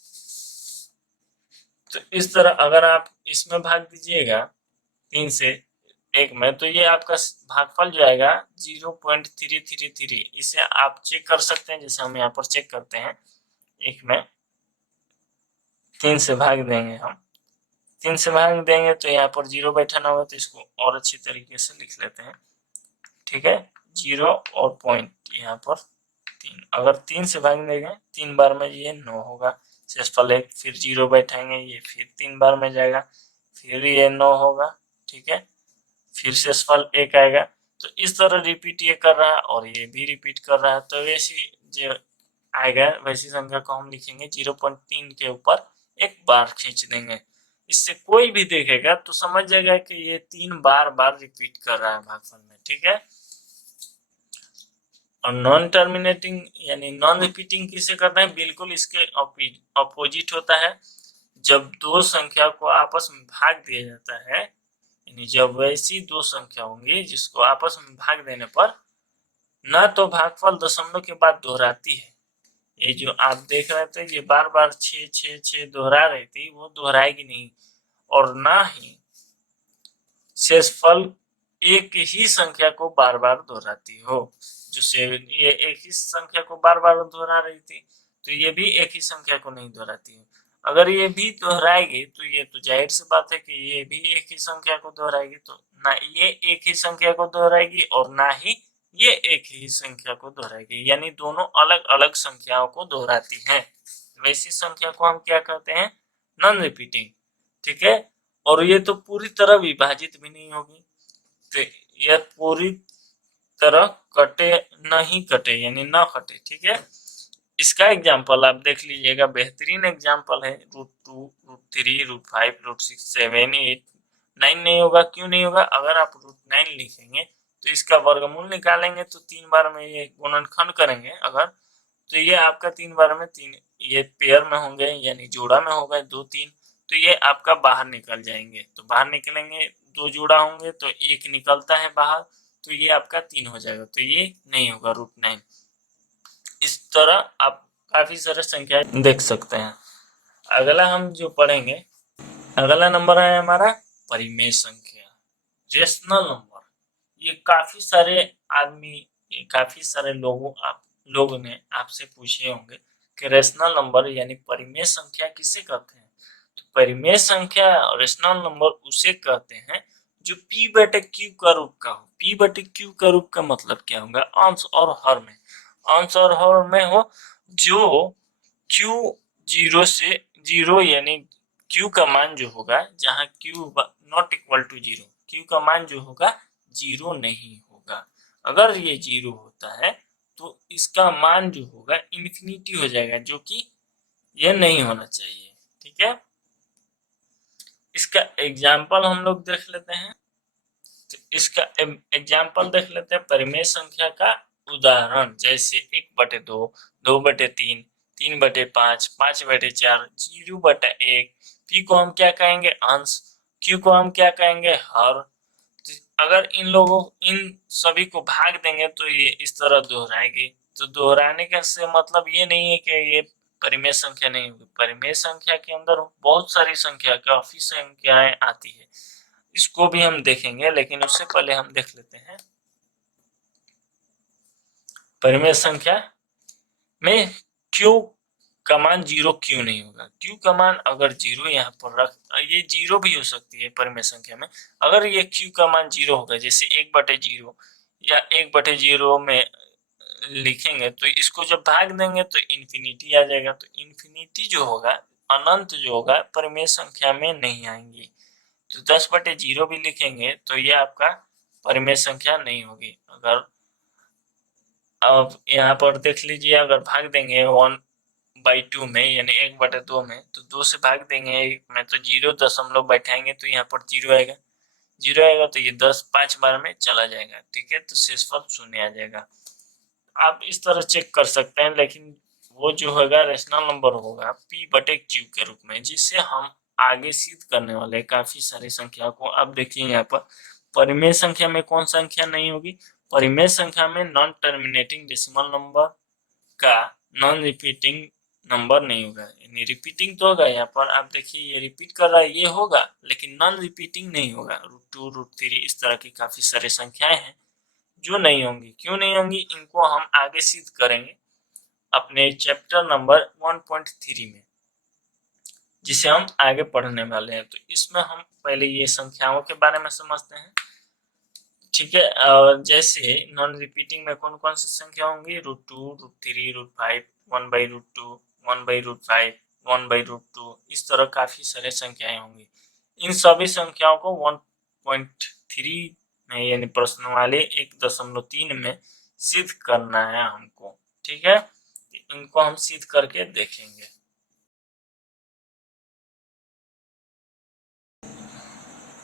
तो इस तरह अगर आप इसमें भाग दीजिएगा 3 से 1 में, तो ये आपका भागफल जो आएगा 0.333। इसे आप चेक कर सकते हैं, जैसे हम यहाँ पर चेक करते हैं, 1 में 3 से भाग देंगे, हम 3 से भाग देंगे तो यहाँ पर 0 बैठाना होगा, तो इसको और अच्छी तरीके से लिख लेते हैं। ठीक है, 0 और पॉइंट यहाँ पर 3, अगर 3 से भाग देंगे 3 बार में ये 9 होगा, शेषफल 1, फिर 0 बैठाएंगे, ये फिर 3 बार में जाएगा, फिर ये 9 होगा। ठीक है, फिर शेषफल 1 आएगा। तो इस तरह रिपीट ये कर रहा है और ये भी रिपीट कर रहा है, तो वैसी जो आएगा वैसी संख्या को हम लिखेंगे 0.3 के ऊपर एक बार खींच देंगे। इससे कोई भी देखेगा तो समझ जाएगा कि ये 3 बार बार रिपीट कर रहा है भागफल में। ठीक है, और नॉन टर्मिनेटिंग यानी नॉन रिपीटिंग किसे करते हैं, बिल्कुल इसके अपोजिट होता है। जब 2 संख्या को आपस में भाग दिया जाता है, यानी जब वैसी 2 संख्या होंगी जिसको आपस में भाग देने पर न तो भागफल दशमलव के बाद दोहराती है, ये जो आप देख रहे थे ये बार बार 6 6 6 दोहरा रही थी, वो दोहराएगी नहीं, और ना ही शेषफल एक ही संख्या को बार बार दोहराती हो, जो ये एक ही संख्या को बार बार दोहरा रही थी, तो ये भी एक ही संख्या को नहीं दोहराती है। अगर ये भी दोहराएगी तो ये तो जाहिर सी बात है कि ये भी एक ही संख्या को दोहराएगी, तो ना ये एक ही संख्या को दोहराएगी और ना ही ये एक ही संख्या को दोहराएगी, यानी दोनों अलग अलग संख्याओं को दोहराती है। वैसी संख्या को हम क्या कहते हैं, नॉन रिपीटिंग। ठीक है, और ये तो पूरी तरह विभाजित भी नहीं होगी, तो यह पूरी तरह कटे नहीं कटे, यानी ना कटे। ठीक है, इसका एग्जाम्पल आप देख लीजिएगा, बेहतरीन एग्जाम्पल है, √2 √3 √5 √6 7 8 9 नहीं होगा, क्यों नहीं होगा, अगर आप √9 लिखेंगे तो इसका वर्गमूल निकालेंगे तो 3 बार में ये गुणनखंड करेंगे अगर, तो ये आपका 3 बार में 3, ये पेयर में होंगे यानी जोड़ा में होगा 2 3, तो ये आपका बाहर निकल जाएंगे, तो बाहर निकलेंगे 2 जोड़ा होंगे तो 1 निकलता है बाहर, तो ये आपका 3 हो जाएगा, तो ये नहीं होगा √9। इस तरह आप काफी सारे संख्याएं देख सकते हैं। अगला हम जो पढ़ेंगे, अगला नंबर है हमारा परिमेय संख्या, रेशनल नंबर। ये काफी सारे काफी सारे लोगों ने आपसे पूछे होंगे कि रेशनल नंबर यानी परिमेय संख्या किसे कहते हैं। तो परिमेय संख्या रेशनल नंबर उसे कहते हैं जो p/q का रूप का हो। p/q का रूप का मतलब क्या होगा, अंश और हर में, अंश और हर में हो, जो q 0 से 0 यानी q का मान जो होगा, जहां q not equal to 0, q का मान जो होगा 0 नहीं होगा। अगर ये 0 होता है तो इसका मान जो होगा इन्फिनिटी हो जाएगा, जो कि ये नहीं होना चाहिए। ठीक है, इसका एग्जाम्पल हम लोग देख लेते हैं। तो इसका एग्जाम्पल देख लेते हैं, परिमेय संख्या का उदाहरण, जैसे 1/2, 2/3, 3/5, 5/4, 0/1। p को हम क्या कहेंगे, अंश। q को हम क्या कहेंगे, हर। अगर इन सभी को भाग देंगे तो ये इस तरह दोहराएगी। तो दोहराने का से मतलब ये नहीं है कि ये परिमेय संख्या नहीं होगी। परिमेय संख्या के अंदर बहुत सारी संख्या, काफी संख्याएं आती है, इसको भी हम देखेंगे, लेकिन उससे पहले हम देख लेते हैं परिमेय संख्या में q का मान 0 क्यों नहीं होगा। q का मान अगर 0 यहाँ पर रख, ये 0 भी हो सकती है परिमेय संख्या में। अगर ये q का मान 0 होगा, जैसे 1/0 या 1/0 में लिखेंगे, तो इसको जब भाग देंगे तो इन्फिनिटी आ जाएगा। तो इन्फिनिटी जो होगा, अनंत जो होगा, परिमेय संख्या में नहीं आएंगी। तो 10/0 भी लिखेंगे तो ये आपका परिमेय संख्या नहीं होगी। अगर अब यहाँ पर देख लीजिए, अगर भाग देंगे 1/2 में यानी 1/2 में, तो 2 से भाग देंगे 1 में तो 0 दशमलव बैठाएंगे तो यहाँ पर 0 आएगा। 0 आएगा तो ये 10 5 बार में चला जाएगा। ठीक है, तो शेषफल 0 आ जाएगा। आप इस तरह चेक कर सकते हैं, लेकिन वो जो होगा रेशनल नंबर होगा p/q के रूप में, जिससे हम आगे सिद्ध करने वाले काफी सारी संख्या को। अब देखिए यहाँ पर परिमेय संख्या में कौन संख्या नहीं होगी, परिमेय संख्या में नॉन टर्मिनेटिंग डेसिमल नंबर का नॉन रिपीटिंग नंबर नहीं होगा। यानी रिपीटिंग तो होगा, यहाँ पर आप देखिए ये रिपीट कर रहा है, ये होगा, लेकिन नॉन रिपीटिंग नहीं होगा। √2, √3 इस तरह की काफी सारी संख्याएं हैं जो नहीं होंगी। क्यों नहीं होंगी, इनको हम आगे सिद्ध करेंगे अपने चैप्टर नंबर 1.3 में, जिसे हम आगे पढ़ने वाले हैं। तो इसमें हम पहले ये संख्याओं के बारे में समझते हैं। ठीक है, जैसे नॉन रिपीटिंग में कौन कौन सी संख्या होंगी, √2, √3, √5, 1/√2, 1/5, 1/√2, इस तरह काफी सारे संख्याएं होंगी। इन सभी संख्याओं को 1.3 में यानी प्रश्न वाले 1.3 में सिद्ध करना है हमको। ठीक है, इनको हम सिद्ध करके देखेंगे।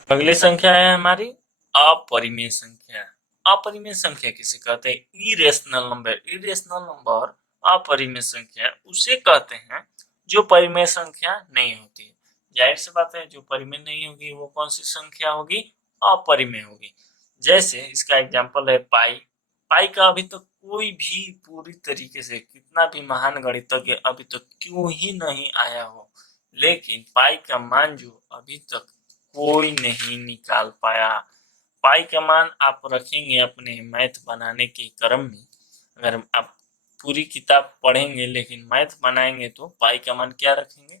अगली संख्या है हमारी अपरिमेय संख्या। अपरिमेय संख्या किसे कहते हैं, इरेशनल नंबर। इरेशनल नंबर, अपरिमेय संख्या उसे कहते हैं जो परिमेय संख्या नहीं होती। जाहिर सी बात है, जो परिमेय नहीं होगी वो कौन सी संख्या होगी, अपरिमेय होगी। जैसे इसका एग्जांपल है पाई। पाई का अभी तक कोई भी पूरी तरीके से, कितना भी महान गणितज्ञ अभी तक क्यों ही नहीं आया हो, लेकिन पाई का मान जो अभी तक कोई नहीं निकाल पाया। पाई का मान आप रखेंगे अपने मैथ बनाने के क्रम में, अगर आप पूरी किताब पढ़ेंगे लेकिन मैथ बनाएंगे तो पाई का मान क्या रखेंगे,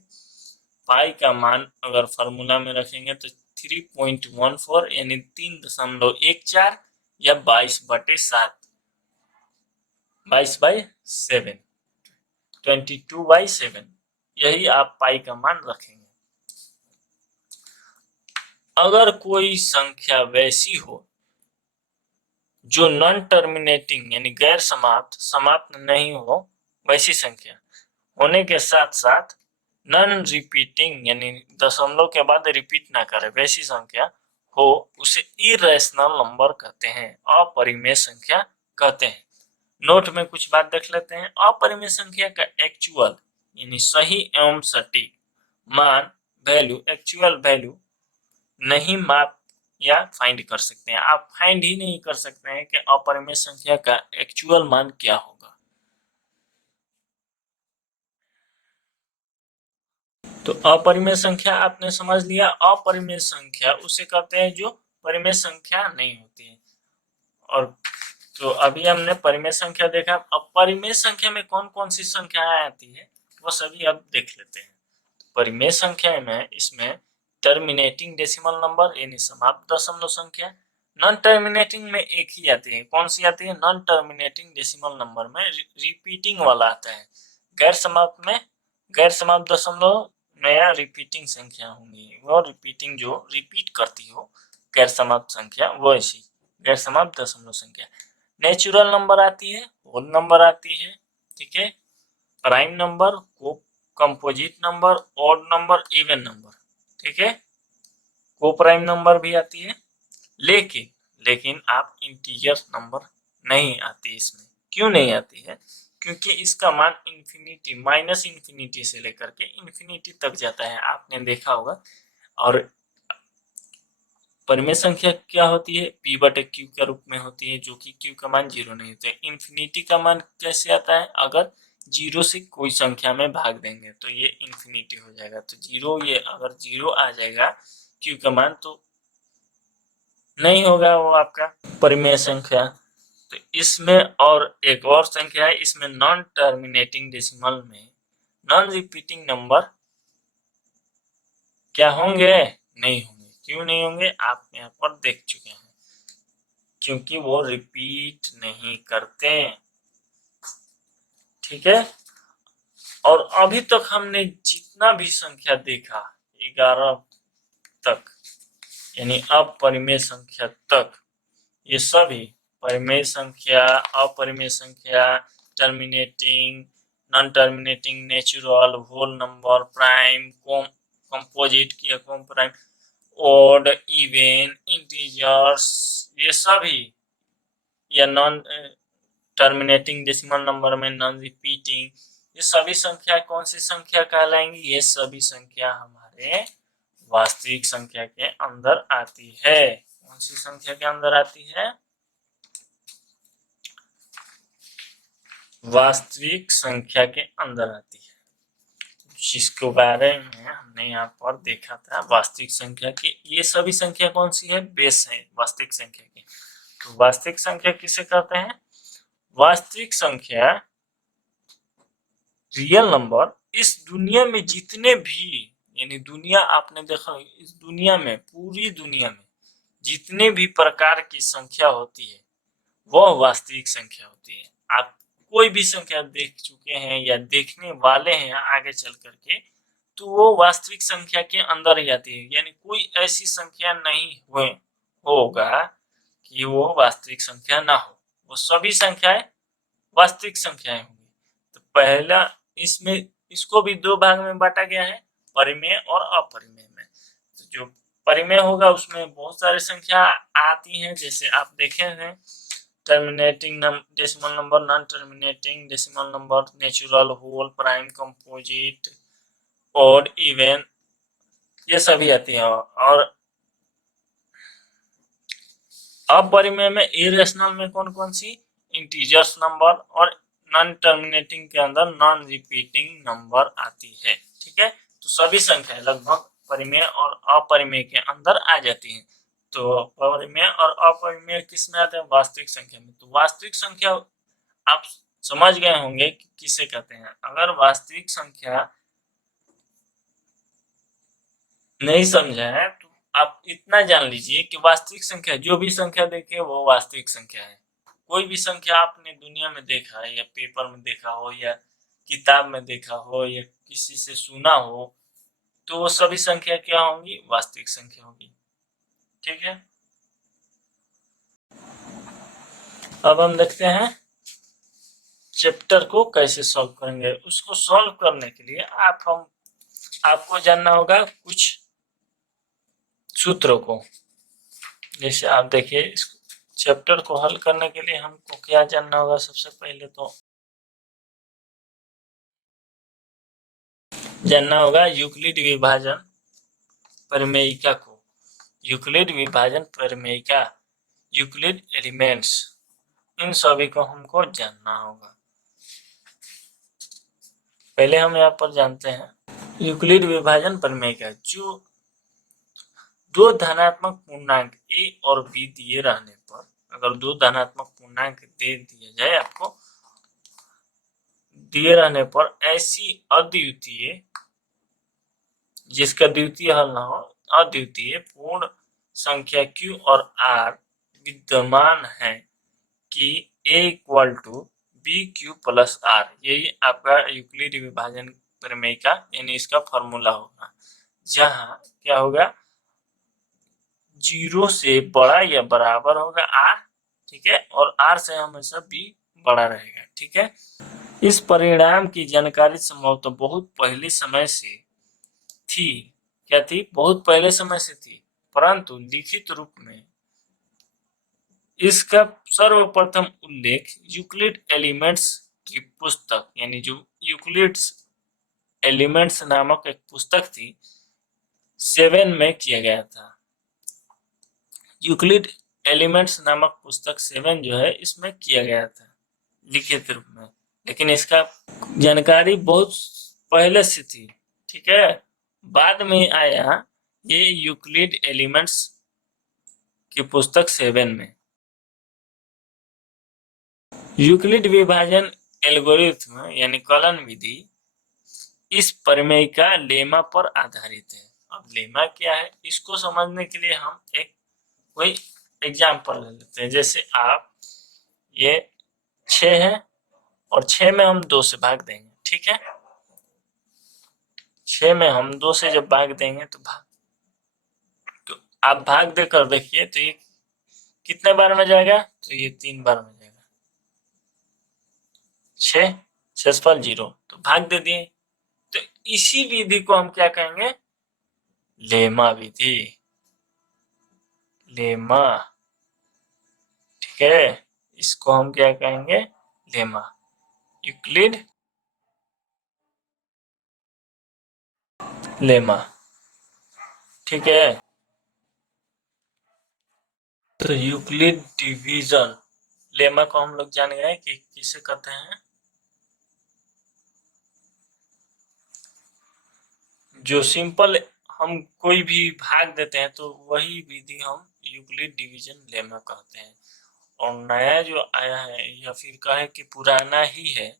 पाई का मान अगर फार्मूला में रखेंगे तो 3.14 यानी 3.14 या 22/7, 22/7, 22/7, यही आप पाई का मान रखेंगे। अगर कोई संख्या वैसी हो जो नॉन टर्मिनेटिंग यानी गैर समाप्त, समाप्त नहीं हो, वैसी संख्या होने के साथ साथ नॉन रिपीटिंग यानी दशमलव के बाद रिपीट ना करे, वैसी संख्या हो, उसे इरेशनल नंबर कहते हैं, अपरिमेय संख्या कहते हैं। नोट में कुछ बात देख लेते हैं। अपरिमेय संख्या का एक्चुअल यानी सही एवं सटीक मान, वैल्यू, एक्चुअल वैल्यू नहीं माप या फाइंड कर सकते हैं। आप फाइंड ही नहीं कर सकते हैं कि अपरिमेय संख्या का एक्चुअल मान क्या होगा। तो अपरिमेय संख्या आपने समझ लिया। अपरिमेय संख्या उसे कहते हैं जो परिमेय संख्या नहीं होती है। और तो अभी हमने परिमेय संख्या देखा। अब परिमेय संख्या में कौन कौन सी संख्याएं आती है वो सभी अब देख लेते हैं। परिमेय संख्या में इसमें टर्मिनेटिंग डेसिमल नंबर यानी समाप्त दशमलव संख्या, नॉन टर्मिनेटिंग में एक ही आती है। कौन सी आती है? नॉन टर्मिनेटिंग डेसिमल नंबर में रिपीटिंग वाला आता है। गैर समाप्त दशमलव में या रिपीटिंग संख्या होंगी, वो रिपीटिंग जो रिपीट करती हो गैर समाप्त संख्या, वो ऐसी गैर समाप्त दशमलव संख्या। नेचुरल नंबर आती है, होल नंबर आती है, ठीक है, प्राइम नंबर, को composite number, odd number, even number, ठीक है, को प्राइम नंबर भी आती है। लेकिन आप इंटीजर नंबर नहीं आती इसमें। क्यों नहीं आती है? क्योंकि इसका मान इंफिनिटी माइनस इंफिनिटी से लेकर के इंफिनिटी तक जाता है, आपने देखा होगा। और परिमेय संख्या क्या होती है? पी बटे क्यू के रूप में होती है, जो कि क्यू का मान जीरो नहीं होता है। इंफिनिटी का मान कैसे आता है? अगर जीरो से कोई संख्या में भाग देंगे तो ये इंफिनिटी हो जाएगा। तो जीरो, ये अगर जीरो आ जाएगा क्यू का मान तो नहीं होगा वो आपका परिमेय संख्या। तो इसमें और एक और संख्या है, इसमें नॉन टर्मिनेटिंग डेसिमल में नॉन रिपीटिंग नंबर क्या होंगे? नहीं होंगे। क्यों नहीं होंगे? आप यहाँ पर देख चुके हैं, क्योंकि वो रिपीट नहीं करते, ठीक है। और अभी तक हमने जितना भी संख्या देखा 11 तक, यानी अपरिमेय संख्या तक, ये सभी परिमेय संख्या, अपरिमेय संख्या, terminating, non terminating, natural, whole number, prime, composite किया, coprime, odd, even, integers, ये सभी, या नॉन टर्मिनेटिंग डेसिमल नंबर में नॉन रिपीटिंग, ये सभी संख्या कौन सी संख्या कहलाएंगी? ये सभी संख्या हमारे वास्तविक संख्या के अंदर आती है। कौन सी संख्या के अंदर आती है? वास्तविक संख्या के अंदर आती है, जिसके बारे में हमने यहाँ पर देखा था। वास्तविक संख्या की ये सभी संख्या कौन सी है? बेस है वास्तविक संख्या की। तो वास्तविक संख्या किसे कहते हैं? वास्तविक संख्या रियल नंबर इस दुनिया में जितने भी, यानी दुनिया आपने देखा इस दुनिया में, पूरी दुनिया में जितने भी प्रकार की संख्या होती है वह वास्तविक संख्या होती है। आप कोई भी संख्या देख चुके हैं या देखने वाले हैं आगे चल करके, तो वो वास्तविक संख्या के अंदर ही आती है। यानी कोई ऐसी संख्या नहीं हुए होगा कि वो वास्तविक संख्या ना हो, वो सभी संख्याएं वास्तविक संख्याएं होंगी। तो पहला इसमें, इसको भी दो भाग में बांटा गया है, परिमेय और अपरिमेय में। तो जो परिमेय होगा उसमें बहुत सारी संख्या आती हैं, जैसे आप देखे हैं terminating decimal number, non terminating decimal number, natural, whole, prime, composite, odd, even, ये सभी आती है। और अपरिमेय में इरेशनल में कौन कौन सी? इंटीजर्स नंबर, और नॉन टर्मिनेटिंग के अंदर नॉन रिपीटिंग नंबर आती है, ठीक है। तो सभी संख्या लगभग परिमेय और अपरिमेय के अंदर आ जाती हैं। तो परिमेय और अपरिमेय किस में आते हैं? वास्तविक संख्या में। तो वास्तविक संख्या आप समझ गए होंगे कि किसे कहते हैं। अगर वास्तविक संख्या नहीं समझा है तो आप इतना जान लीजिए कि वास्तविक संख्या, जो भी संख्या देखे वो वास्तविक संख्या है। कोई भी संख्या आपने दुनिया में देखा है, या पेपर में देखा हो, या किताब में देखा हो, या किसी से सुना हो, तो वो सभी संख्या क्या होंगी? वास्तविक संख्या होगी, ठीक है। अब हम देखते हैं चैप्टर को कैसे सॉल्व करेंगे। उसको सॉल्व करने के लिए आपको जानना होगा कुछ सूत्रों को। जैसे आप देखिए, इस चैप्टर को हल करने के लिए हमको क्या जानना होगा? सबसे पहले तो जानना होगा यूक्लिड विभाजन परिमेयिका को। यूक्लिड विभाजन प्रमेय का यूक्लिड एलिमेंट्स, इन सभी को हमको जानना होगा। पहले हम यहाँ पर जानते हैं यूक्लिड विभाजन प्रमेय का। जो दो धनात्मक पूर्णांक a और b दिए रहने पर, अगर दो धनात्मक पूर्णांक दे दिया जाए आपको, दिए रहने पर ऐसी अद्वितीय, जिसका द्वितीय हल ना हो, अद्वितीय पूर्ण संख्या q और r विद्यमान है कि a equal to b q plus r, यही आपका यूक्लिड विभाजन प्रमेय का यानी इसका फॉर्मूला होगा, जहां क्या होगा, 0 से बड़ा या बराबर होगा r, ठीक है, और r से हमेशा b बड़ा रहेगा, ठीक है। इस परिणाम की जानकारी संभवतः बहुत पहले समय से थी, क्या थी, बहुत पहले समय से थी, परंतु लिखित रूप में इसका सर्वप्रथम उल्लेख यूक्लिड एलिमेंट्स की पुस्तक, यानी जो यूक्लिड्स एलिमेंट्स नामक एक पुस्तक थी 7 में किया गया था। यूक्लिड एलिमेंट्स नामक पुस्तक 7 जो है इसमें किया गया था लिखित रूप में, लेकिन इसका जानकारी बहुत पहले से थी, ठीक है। बाद में आया ये यूक्लिड एलिमेंट्स की पुस्तक 7 में। यूक्लिड विभाजन एल्गोरिथ्म यानी कलन विधि इस प्रमेय का लेमा पर आधारित है। अब लेमा क्या है, इसको समझने के लिए हम एक कोई एग्जाम्पल ले लेते हैं। जैसे आप ये 6 है और 6 में हम 2 से भाग देंगे, ठीक है। 6 में हम 2 से जब भाग देंगे तो आप भाग देकर देखिए तो ये कितने बार में जाएगा, तो ये 3 बार में जाएगा। 6 शेषफल 0, तो भाग दे दिए। तो इसी विधि को हम क्या कहेंगे, लेमा विधि, लेमा, ठीक है। इसको हम क्या कहेंगे, लेमा, यूक्लिड लेमा, ठीक है। तो यूक्लिड डिवीजन लेमा को हम लोग जान गए कि किसे कहते हैं, जो सिंपल हम कोई भी भाग देते हैं तो वही विधि हम यूक्लिड डिवीजन लेमा कहते हैं। और नया जो आया है या फिर कहे कि पुराना ही है,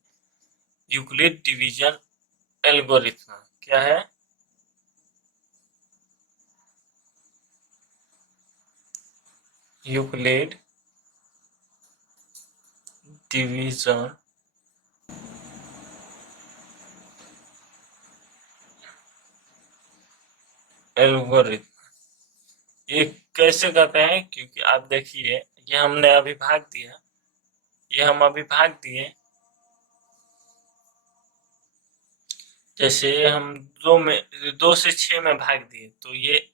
यूक्लिड डिवीजन एल्गोरिथ्म, क्या है, यूक्लिड डिवीजन एल्गोरिथ्म। ये कैसे कहते हैं, क्योंकि आप देखिए ये हमने अभी भाग दिया, ये हम अभी भाग दिए, जैसे हम 2 से 6 में भाग दिए, तो ये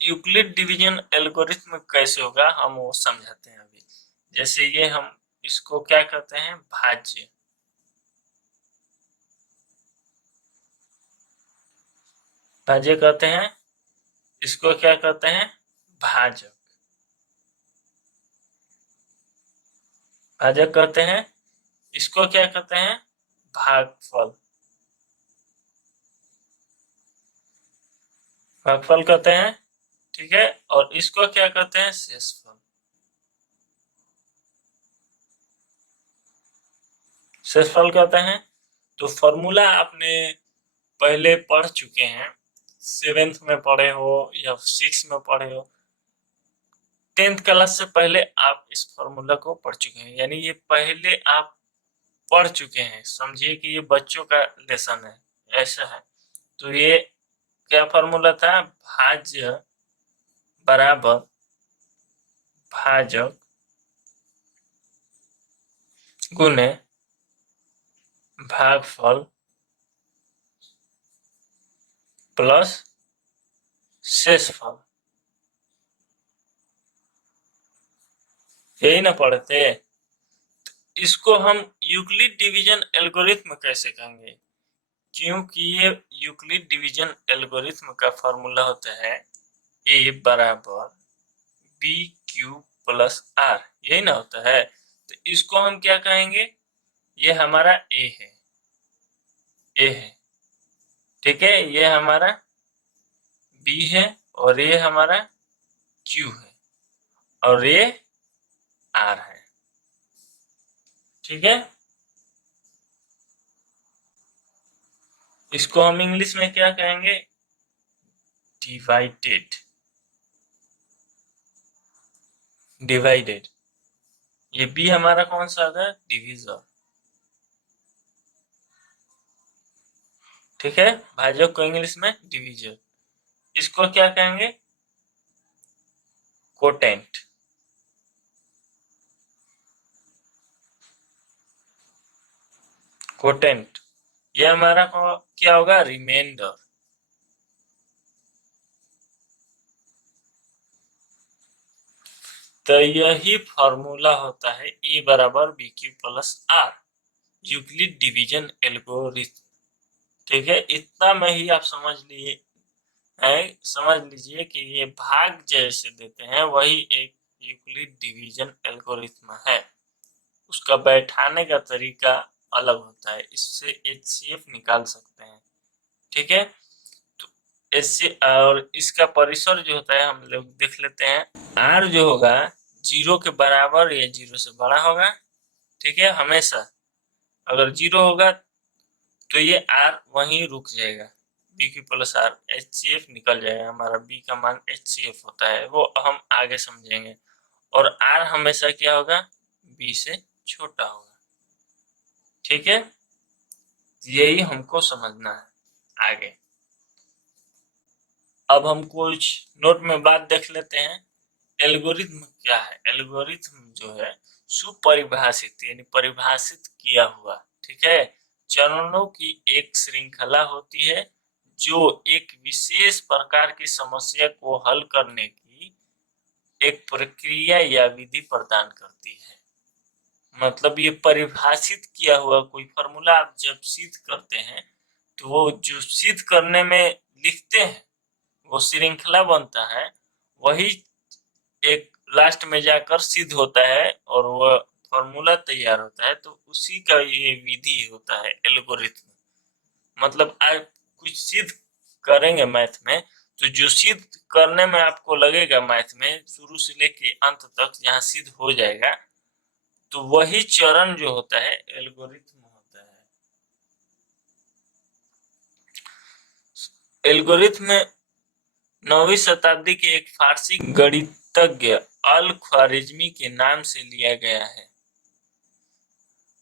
यूक्लिड डिवीजन एल्गोरिथ्म कैसे होगा हम वो समझाते हैं अभी। जैसे ये हम इसको क्या कहते हैं, भाज्य, भाज्य कहते हैं, इसको क्या कहते हैं, भाजक, भाजक कहते हैं, इसको क्या कहते हैं, भागफल, भागफल कहते हैं, ठीक है। और इसको क्या कहते हैं, शेषफल, शेषफल कहते हैं। तो फॉर्मूला आपने पहले पढ़ चुके हैं, 7th में पढ़े हो या 6 में पढ़े हो, 10th क्लास से पहले आप इस फॉर्मूला को पढ़ चुके हैं, यानी ये पहले आप पढ़ चुके हैं, समझिए कि ये बच्चों का लेसन है, ऐसा है। तो ये क्या फॉर्मूला था, भाज्य बराबर भाजक गुने भागफल प्लस शेषफल, यही ना पढ़ते। इसको हम यूक्लिड डिवीजन एल्गोरिथ्म कैसे कहेंगे, क्योंकि ये यूक्लिड डिवीजन एल्गोरिथ्म का फॉर्मूला होता है ए बराबर बी क्यू प्लस आर, यही ना होता है। तो इसको हम क्या कहेंगे, ये हमारा ए है, ए है, ठीक है, ये हमारा बी है और ये हमारा क्यू है और ये आर है, ठीक है। इसको हम इंग्लिश में क्या कहेंगे, डिवाइडेड, डिवाइडेड। ये बी हमारा कौन सा होगा, डिविजर, ठीक है। भाजक को इंग्लिश में डिविजर, इसको क्या कहेंगे, कोटेंट, कोटेंट। ये हमारा क्या होगा, रिमाइंडर। तो यही फॉर्मूला होता है ए बराबर b q plus r, Euclid division algorithm, ठीक है। इतना में ही आप समझ लिए है, समझ लीजिए कि ये भाग जैसे देते हैं वही एक यूक्लिड डिवीजन एल्गोरिथम है। उसका बैठाने का तरीका अलग होता है, इससे एचसीएफ निकाल सकते हैं, ठीक है। तो एचसी और इसका परिसर जो होता है हम लोग देख लेते हैं। आर जो होगा 0 के बराबर या 0 से बड़ा होगा, ठीक है। हमेशा अगर 0 होगा तो ये आर वहीं रुक जाएगा, b q plus r, H C F निकल जाएगा, हमारा बी का मान एच सी एफ होता है, वो हम आगे समझेंगे। और आर हमेशा क्या होगा, बी से छोटा होगा, ठीक है। यही हमको समझना है आगे। अब हम कुछ नोट में बात देख लेते हैं। एल्गोरिथम क्या है, एल्गोरिथम जो है सुपरिभाषित यानी परिभाषित किया हुआ, ठीक है, चरणों की एक श्रृंखला होती है जो एक विशेष प्रकार की समस्या को हल करने की एक प्रक्रिया या विधि प्रदान करती है। मतलब ये परिभाषित किया हुआ कोई फॉर्मूला आप जब सिद्ध करते हैं तो वो जो सिद्ध करने में लिखते हैं वो श्रृंखला बनता है, वही एक लास्ट में जाकर सिद्ध होता है और वह फॉर्मूला तैयार होता है। तो उसी का ये विधि होता है एल्गोरिथम। मतलब आप कुछ सिद्ध करेंगे मैथ में, तो जो सिद्ध करने में आपको लगेगा मैथ में शुरू से लेके अंत तक जहाँ सिद्ध हो जाएगा, तो वही चरण जो होता है एल्गोरिथम होता है। एल्गोरिथम 9वीं शताब्दी के एक फारसी गणितज्ञ अल ख्वारिज्मी के नाम से लिया गया है।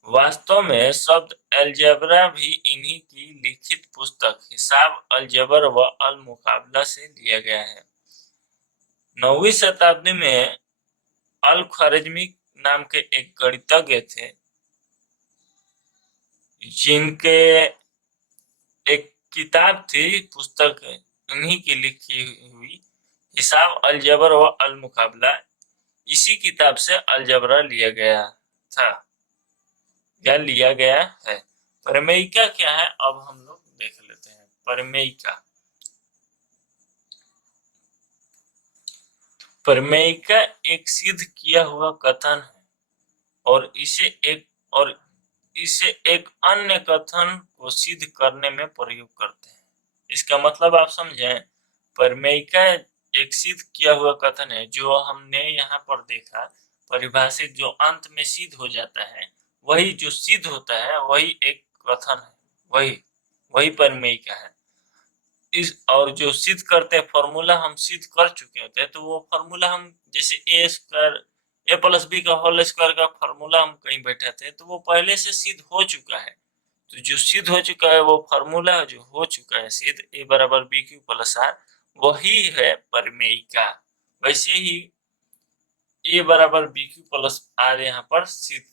वास्तव में शब्द अलजेब्रा भी इन्हीं की लिखित पुस्तक हिसाब अलजबर व अल मुकाबला से लिया गया है। 9वीं शताब्दी में अल ख्वारिज्मी नाम के एक गणितज्ञ थे, जिनके एक किताब थी, पुस्तक इन्हीं की लिखी हुई, हिसाब अलजबर व अल मुकाबला। इसी किताब से अलजबरा लिया गया था या लिया गया है। प्रमेयिका क्या है, अब हम लोग देख लेते हैं। प्रमेयिका, प्रमेयिका एक सिद्ध किया हुआ कथन है और इसे एक अन्य कथन को सिद्ध करने में प्रयोग करते हैं। इसका मतलब आप समझें, प्रमेयिका एक सिद्ध किया हुआ कथन है जो हमने यहाँ पर देखा, परिभाषित जो अंत में सिद्ध हो जाता है, वही जो सिद्ध होता है वही एक कथन है, वही वही प्रमेयिका है। इस और जो सिद्ध करते हैं फॉर्मूला हम सिद्ध कर चुके होते हैं, तो वो फॉर्मूला हम जैसे ए स्क्वायर ए प्लस बी का होल स्क्वायर का फॉर्मूला हम कहीं बैठाते हैं तो वो पहले से सिद्ध हो चुका है। तो जो सिद्ध हो चुका है वो फॉर्मूला जो हो चुका है सिद्ध, ए बराबर बी क्यू प्लस आर, वही है प्रमेयिका। वैसे ही ए बराबर बी क्यू प्लस आर यहाँ पर सिद्ध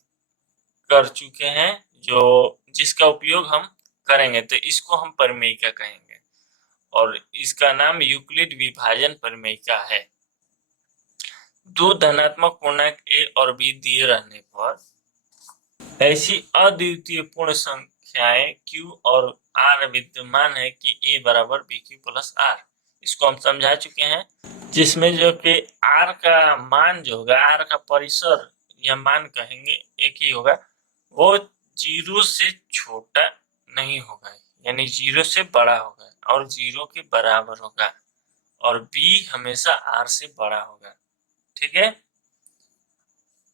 कर चुके हैं, जो जिसका उपयोग हम करेंगे, तो इसको हम प्रमेयिका कहेंगे और इसका नाम यूक्लिड विभाजन प्रमेयिका है। दो धनात्मक पूर्णांक ए और बी दिए रहने पर ऐसी अद्वितीय पूर्ण संख्याएं क्यू और आर विद्यमान है कि ए बराबर बी क्यू प्लस आर। इसको हम समझा चुके हैं। जिसमें जो कि आर का मान जो होगा, आर का परिसर या मान कहेंगे एक ही होगा, वो 0 से छोटा नहीं होगा, यानी 0 से बड़ा होगा और 0 के बराबर होगा, और बी हमेशा आर से बड़ा होगा। ठीक है।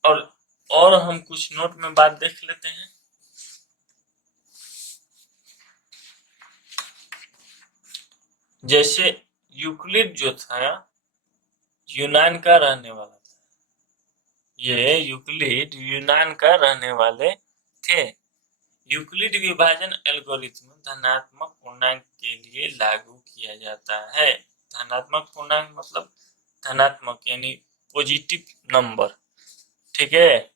और हम कुछ नोट में बात देख लेते हैं। जैसे यूक्लिड जो था यूनान का रहने वाला था, ये यूक्लिड यूनान का रहने वाले थे। यूक्लिड विभाजन एल्गोरिथ्म धनात्मक पूर्णांक के लिए लागू किया जाता है। धनात्मक पूर्णांक मतलब धनात्मक यानी पॉजिटिव नंबर। ठीक है।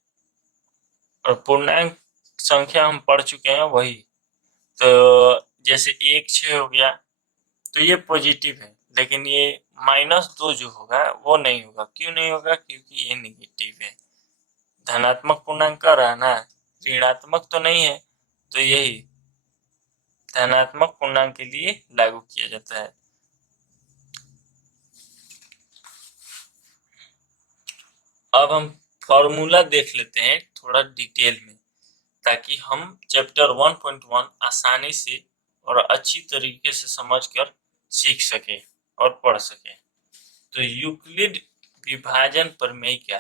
और पूर्णांक संख्या हम पढ़ चुके हैं वही। तो जैसे 1 6 हो गया तो ये पॉजिटिव है, लेकिन ये -2 जो होगा वो नहीं होगा। क्यों नहीं होगा? क्योंकि ये नेगेटिव है। धनात्मक पूर्णांक का रहना ऋणात्मक तो नहीं है, तो यही धनात्मक पूर्णांक के लिए लागू किया जाता है। अब हम फॉर्मूला देख लेते हैं थोड़ा डिटेल में, ताकि हम चैप्टर 1.1 आसानी से और अच्छी तरीके से समझकर सीख सके और पढ़ सके। तो यूक्लिड विभाजन प्रमेय क्या?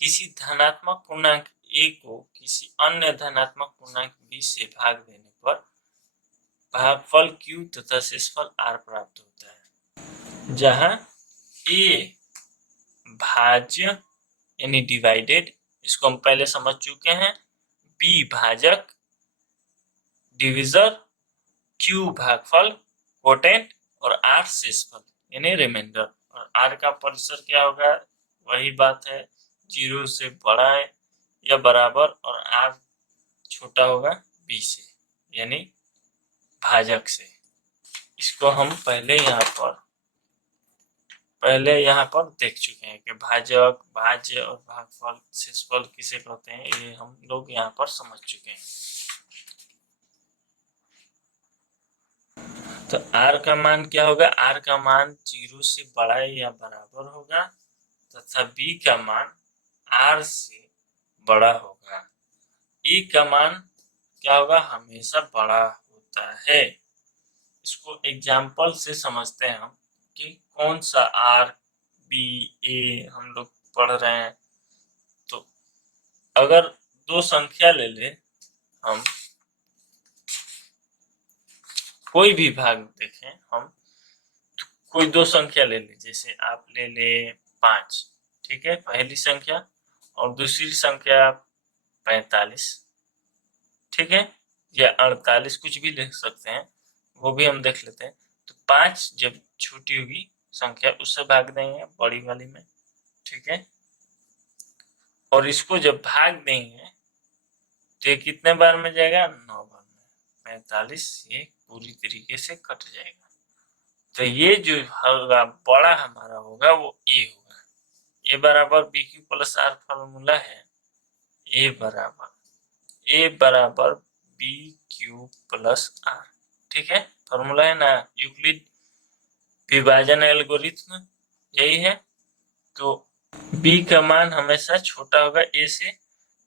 किसी धनात्मक पूर्णांक a को किसी अन्य धनात्मक पूर्णांक b से भाग देने पर भागफल q तथा शेषफल r प्राप्त होता है, जहां a भाज्य यानी डिवाइडेड, इसको हम पहले समझ चुके हैं, b भाजक डिविजर, q भागफल कोटेंट और r शेषफल यानी रिमाइंडर। और r का परिसर क्या होगा? वही बात है, 0 से बड़ा है या बराबर, और r छोटा होगा b से यानी भाजक से। इसको हम पहले यहाँ पर देख चुके हैं कि भाजक, भाज्य और भागफल शेषफल किसे कहते हैं, ये हम लोग यहाँ पर समझ चुके हैं। तो r का मान क्या होगा? r का मान 0 से बड़ा या बराबर होगा, तथा b का मान r से बड़ा होगा। e का मान क्या होगा? हमेशा बड़ा होता है। इसको एग्जाम्पल से समझते हैं हम कि कौन सा r, b, a हम लोग पढ़ रहे हैं। तो अगर दो संख्या ले ले हम, कोई भी भाग देखें हम, कोई दो संख्या ले ले, जैसे आप ले ले 5, ठीक है, पहली संख्या, और दूसरी संख्या 45, ठीक है, या 48, कुछ भी ले सकते हैं, वो भी हम देख लेते हैं। तो 5 जब छोटी होगी संख्या उससे भाग देंगे बड़ी वाली में, ठीक है, और इसको जब भाग देंगे तो ये कितने बार में जाएगा? 9 बार में। 45 ये पूरी तरीके से कट जाएगा। तो ये जो होगा बड़ा हमारा होगा वो ए होगा। ए बराबर b q plus r formula है। ए बराबर बी क्यू प्लस आर, ठीक है, फॉर्मूला है ना, यूक्लिड विभाजन एल्गोरिथ्म यही है। तो b का मान हमेशा छोटा होगा a से,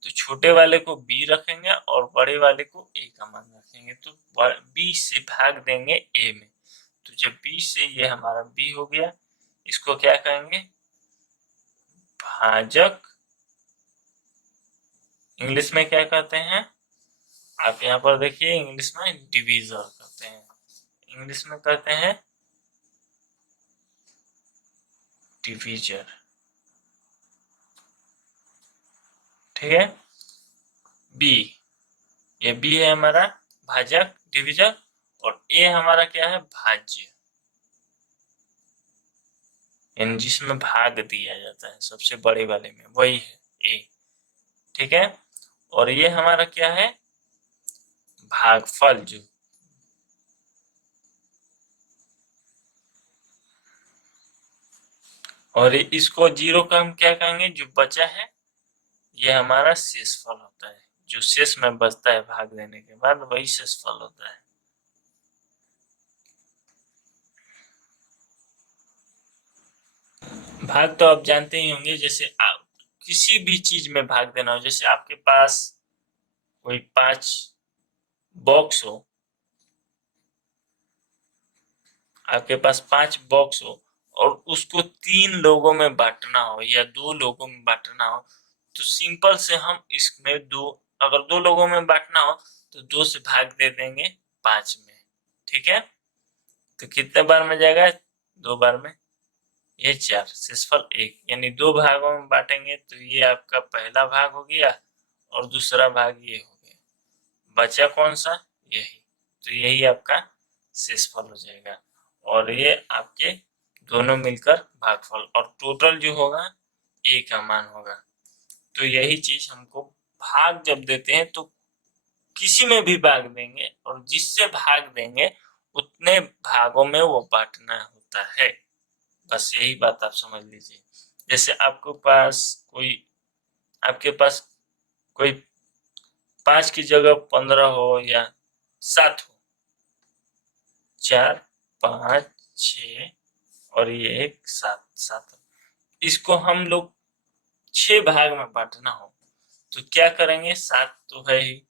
तो छोटे वाले को b रखेंगे और बड़े वाले को a का मान रखेंगे, तो b से भाग देंगे a में। तो जब b से ये हमारा b हो गया, इसको क्या कहेंगे? भाजक। इंग्लिश में क्या कहते हैं? आप यहाँ पर देखिए, इंग्लिश में डिवीजर कहते हैं, इंग्लिश में कहते हैं डिवीजर, ठीक है। बी, ये बी है हमारा भाजक डिवीजर, और ए हमारा क्या है? भाज्य, यानी जिसमें भाग दिया जाता है सबसे बड़े वाले में, वही है ए, ठीक है। और ये हमारा क्या है? भागफल, जो और इसको 0 का हम क्या कहेंगे? जो बचा है ये हमारा शेषफल होता है, जो शेष में बचता है भाग देने के बाद वही शेषफल होता है। भाग तो आप जानते ही होंगे, जैसे आप किसी भी चीज में भाग देना हो, जैसे आपके पास कोई 5 बॉक्स हो, आपके पास 5 बॉक्स हो और उसको 3 लोगों में बांटना हो या 2 लोगों में बांटना हो, तो सिंपल से हम इसमें अगर 2 लोगों में बांटना हो तो 2 से भाग दे देंगे 5 में। ठीक है, तो कितने बार में जाएगा? 2 बार में। ये 4 शेषफल 1, यानी 2 भागों में बांटेंगे तो ये आपका पहला भाग हो गया और दूसरा भाग ये हो गया। बचा कौन सा? यही। तो यही आपका शेषफल हो जाएगा और ये आपके दोनों मिलकर भागफल, और टोटल जो होगा ए का मान होगा। तो यही चीज हमको भाग जब देते हैं तो किसी में भी भाग देंगे और जिससे भाग देंगे उतने भागों में वो बांटना होता है। बस यही बात आप समझ लीजिए। जैसे आपके पास कोई 5 की जगह 15 हो या 7 हो, 4, 5, 6 और ये एक 7, 7, इसको हम लोग 6 भाग में बांटना हो तो क्या करेंगे? 7 तो है ही,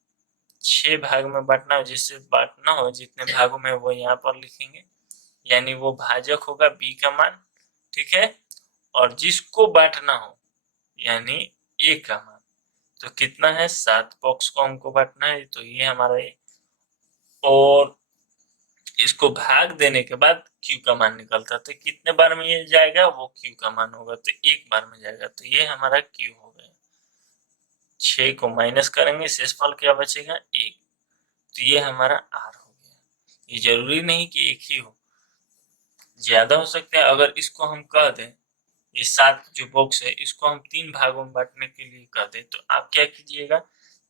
6 भाग में बांटना हो, जिससे बांटना हो जितने भागों में वो यहाँ पर लिखेंगे, यानी वो भाजक होगा बी का मान। ठीक है, और जिसको बांटना हो यानी ए का मान, तो कितना है? 7 बॉक्स को हमको बांटना है, तो ये हमारा ए, और इसको भाग देने के बाद क्यू का मान निकलता है, तो कितने बार में ये जाएगा? वो क्यू का मान होगा, तो 1 बार में जाएगा, तो ये हमारा क्यू हो गया। 6 को माइनस करेंगे, शेषफल क्या बचेगा? 1, तो ये हमारा आर हो गया। ये जरूरी नहीं कि एक ही हो, ज्यादा हो सकते हैं। अगर इसको हम कह दें, ये 7 जो बॉक्स है इसको हम 3 भागों में बांटने के लिए कह दें, तो आप क्या कीजिएगा?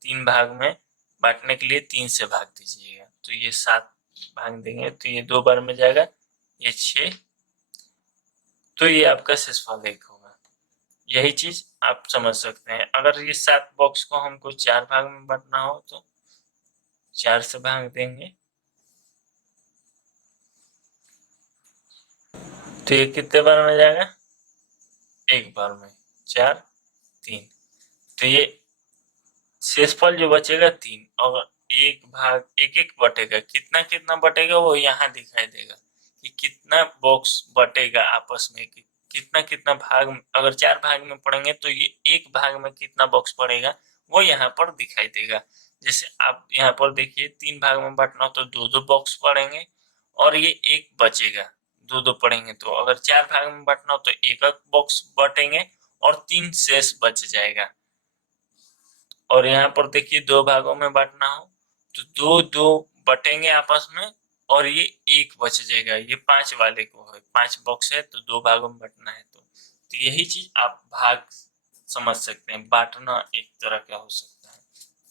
3 भाग में बांटने के लिए 3 से भाग दीजिएगा, तो ये 7 भाग देंगे तो ये 2 बार में जाएगा, ये 6, तो ये आपका शेषफल 1 होगा। यही चीज आप समझ सकते हैं। अगर ये 7 बॉक्स को हमको 4 भाग में बांटना हो तो 4 से भाग देंगे, तो ये कितने बार में जाएगा? 1 बार में। 4, 3, तो ये शेषफल जो बचेगा 3, और एक भाग एक एक बटेगा, कितना कितना बटेगा वो यहाँ दिखाई देगा कि कितना बॉक्स बटेगा आपस में, कि कितना कितना भाग। अगर 4 भाग में पड़ेंगे तो ये एक भाग में कितना बॉक्स पड़ेगा वो यहाँ पर दिखाई देगा। जैसे आप यहाँ पर देखिए 3 भाग में बांटना हो तो 2-2 बॉक्स पड़ेंगे और ये एक बचेगा, 2-2 पड़ेंगे। तो अगर 4 भाग में बांटना हो तो एक एक बॉक्स बटेंगे और 3 शेष बच जाएगा। और यहाँ पर देखिए 2 भागों में बांटना हो तो 2-2 बटेंगे आपस में और ये एक बच जाएगा। ये 5 वाले को है, 5 बॉक्स है तो 2 भागों में बांटना है, तो यही चीज आप भाग समझ सकते हैं, बांटना एक तरह का हो सकता है।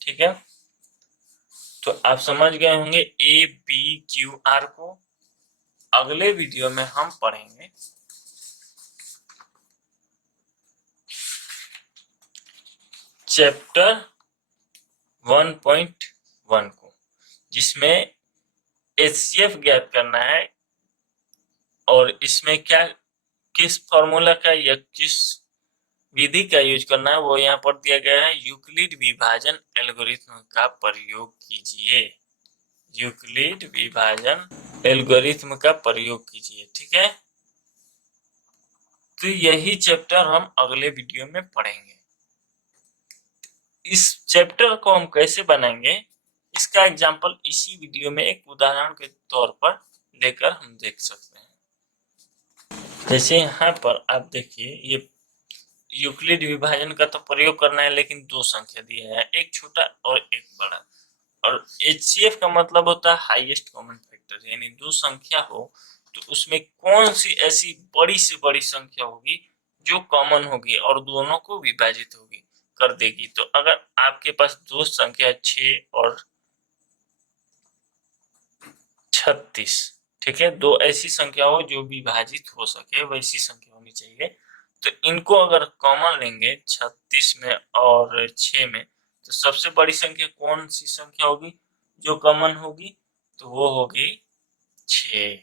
ठीक है, तो आप समझ गए होंगे ए बी क्यू आर को। अगले वीडियो में हम पढ़ेंगे चैप्टर 1.1 को, जिसमें एचसीएफ ज्ञात करना है और इसमें क्या किस फॉर्मूला का या किस विधि का यूज करना है वो यहाँ पर दिया गया है। यूक्लिड विभाजन एल्गोरिथ्म का प्रयोग कीजिए, यूक्लिड विभाजन एल्गोरिथ्म का प्रयोग कीजिए। ठीक है, तो यही चैप्टर हम अगले वीडियो में पढ़ेंगे। इस चैप्टर को हम कैसे बनाएंगे इसका एग्जाम्पल इसी वीडियो में एक उदाहरण के तौर पर लेकर हम देख सकते हैं। जैसे यहाँ पर आप देखिए, ये यूक्लिड विभाजन का तो प्रयोग करना है, लेकिन 2 संख्या दिया है, एक छोटा और एक बड़ा। और एचसीएफ का मतलब होता है हाईएस्ट कॉमन फैक्टर, यानी 2 संख्या हो तो उसमें कौन सी ऐसी बड़ी से बड़ी संख्या होगी जो कॉमन होगी और दोनों को विभाजित होगी कर देगी। तो अगर आपके पास 2 संख्या 6 और 36, ठीक है, 2 ऐसी संख्या हो जो विभाजित हो सके, वैसी संख्या होनी चाहिए। तो इनको अगर कॉमन लेंगे 36 में और 6 में, तो सबसे बड़ी संख्या कौन सी संख्या होगी जो कॉमन होगी? तो वो होगी 6।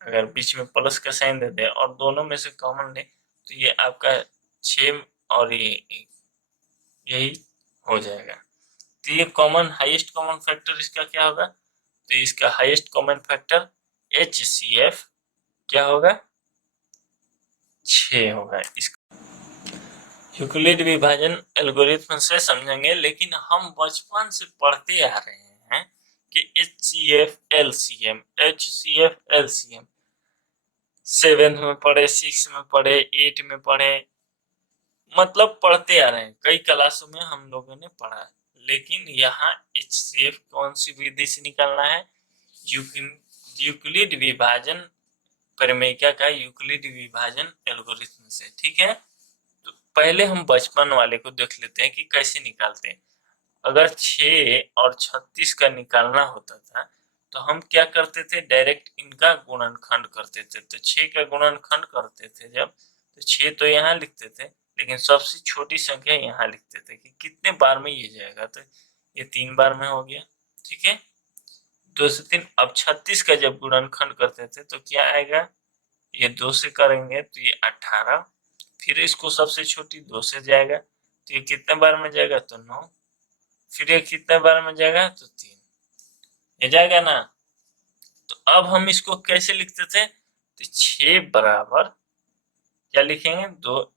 अगर बीच में प्लस का साइन दे दे और दोनों में से कॉमन ले तो ये आपका 6 और ये यही हो जाएगा। तो ये कॉमन हाईएस्ट कॉमन फैक्टर इसका क्या होगा, तो इसका हाईएस्ट कॉमन फैक्टर HCF क्या होगा, 6 होगा। इसका यूक्लिड विभाजन एल्गोरिथ्म से समझेंगे, लेकिन हम बचपन से पढ़ते आ रहे हैं कि HCF LCM HCF LCM 7th में पढ़े, 6 में पढ़े, 8 में पढ़े, मतलब पढ़ते आ रहे हैं, कई क्लासों में हम लोगों ने पढ़ा है। लेकिन यहाँ HCF कौन सी विधि से निकालना है, यूक्लिड विभाजन परिमेयिका का यूक्लिड विभाजन एल्गोरिथ्म से। ठीक है, तो पहले हम बचपन वाले को देख लेते हैं कि कैसे निकालते हैं। अगर 6 और 36 का निकालना होता था तो हम क्या करते थे, डायरेक्ट इनका गुणनखंड करते थे। तो 6 का गुणनखंड करते थे जब, तो 6 तो यहाँ लिखते थे, लेकिन सबसे छोटी संख्या यहाँ लिखते थे कि कितने बार में ये जाएगा, तो ये 3 बार में हो गया। ठीक है, 2 से 3। अब 36 का जब गुणनखंड करते थे तो क्या आएगा, ये 2 से करेंगे तो ये 18, फिर इसको सबसे छोटी 2 से जाएगा तो ये कितने बार में जाएगा, तो 9, फिर ये कितने बार में जाएगा, तो 3, ये जाएगा ना। तो अब हम इसको कैसे लिखते थे, तो 6 बराबर क्या लिखेंगे, 2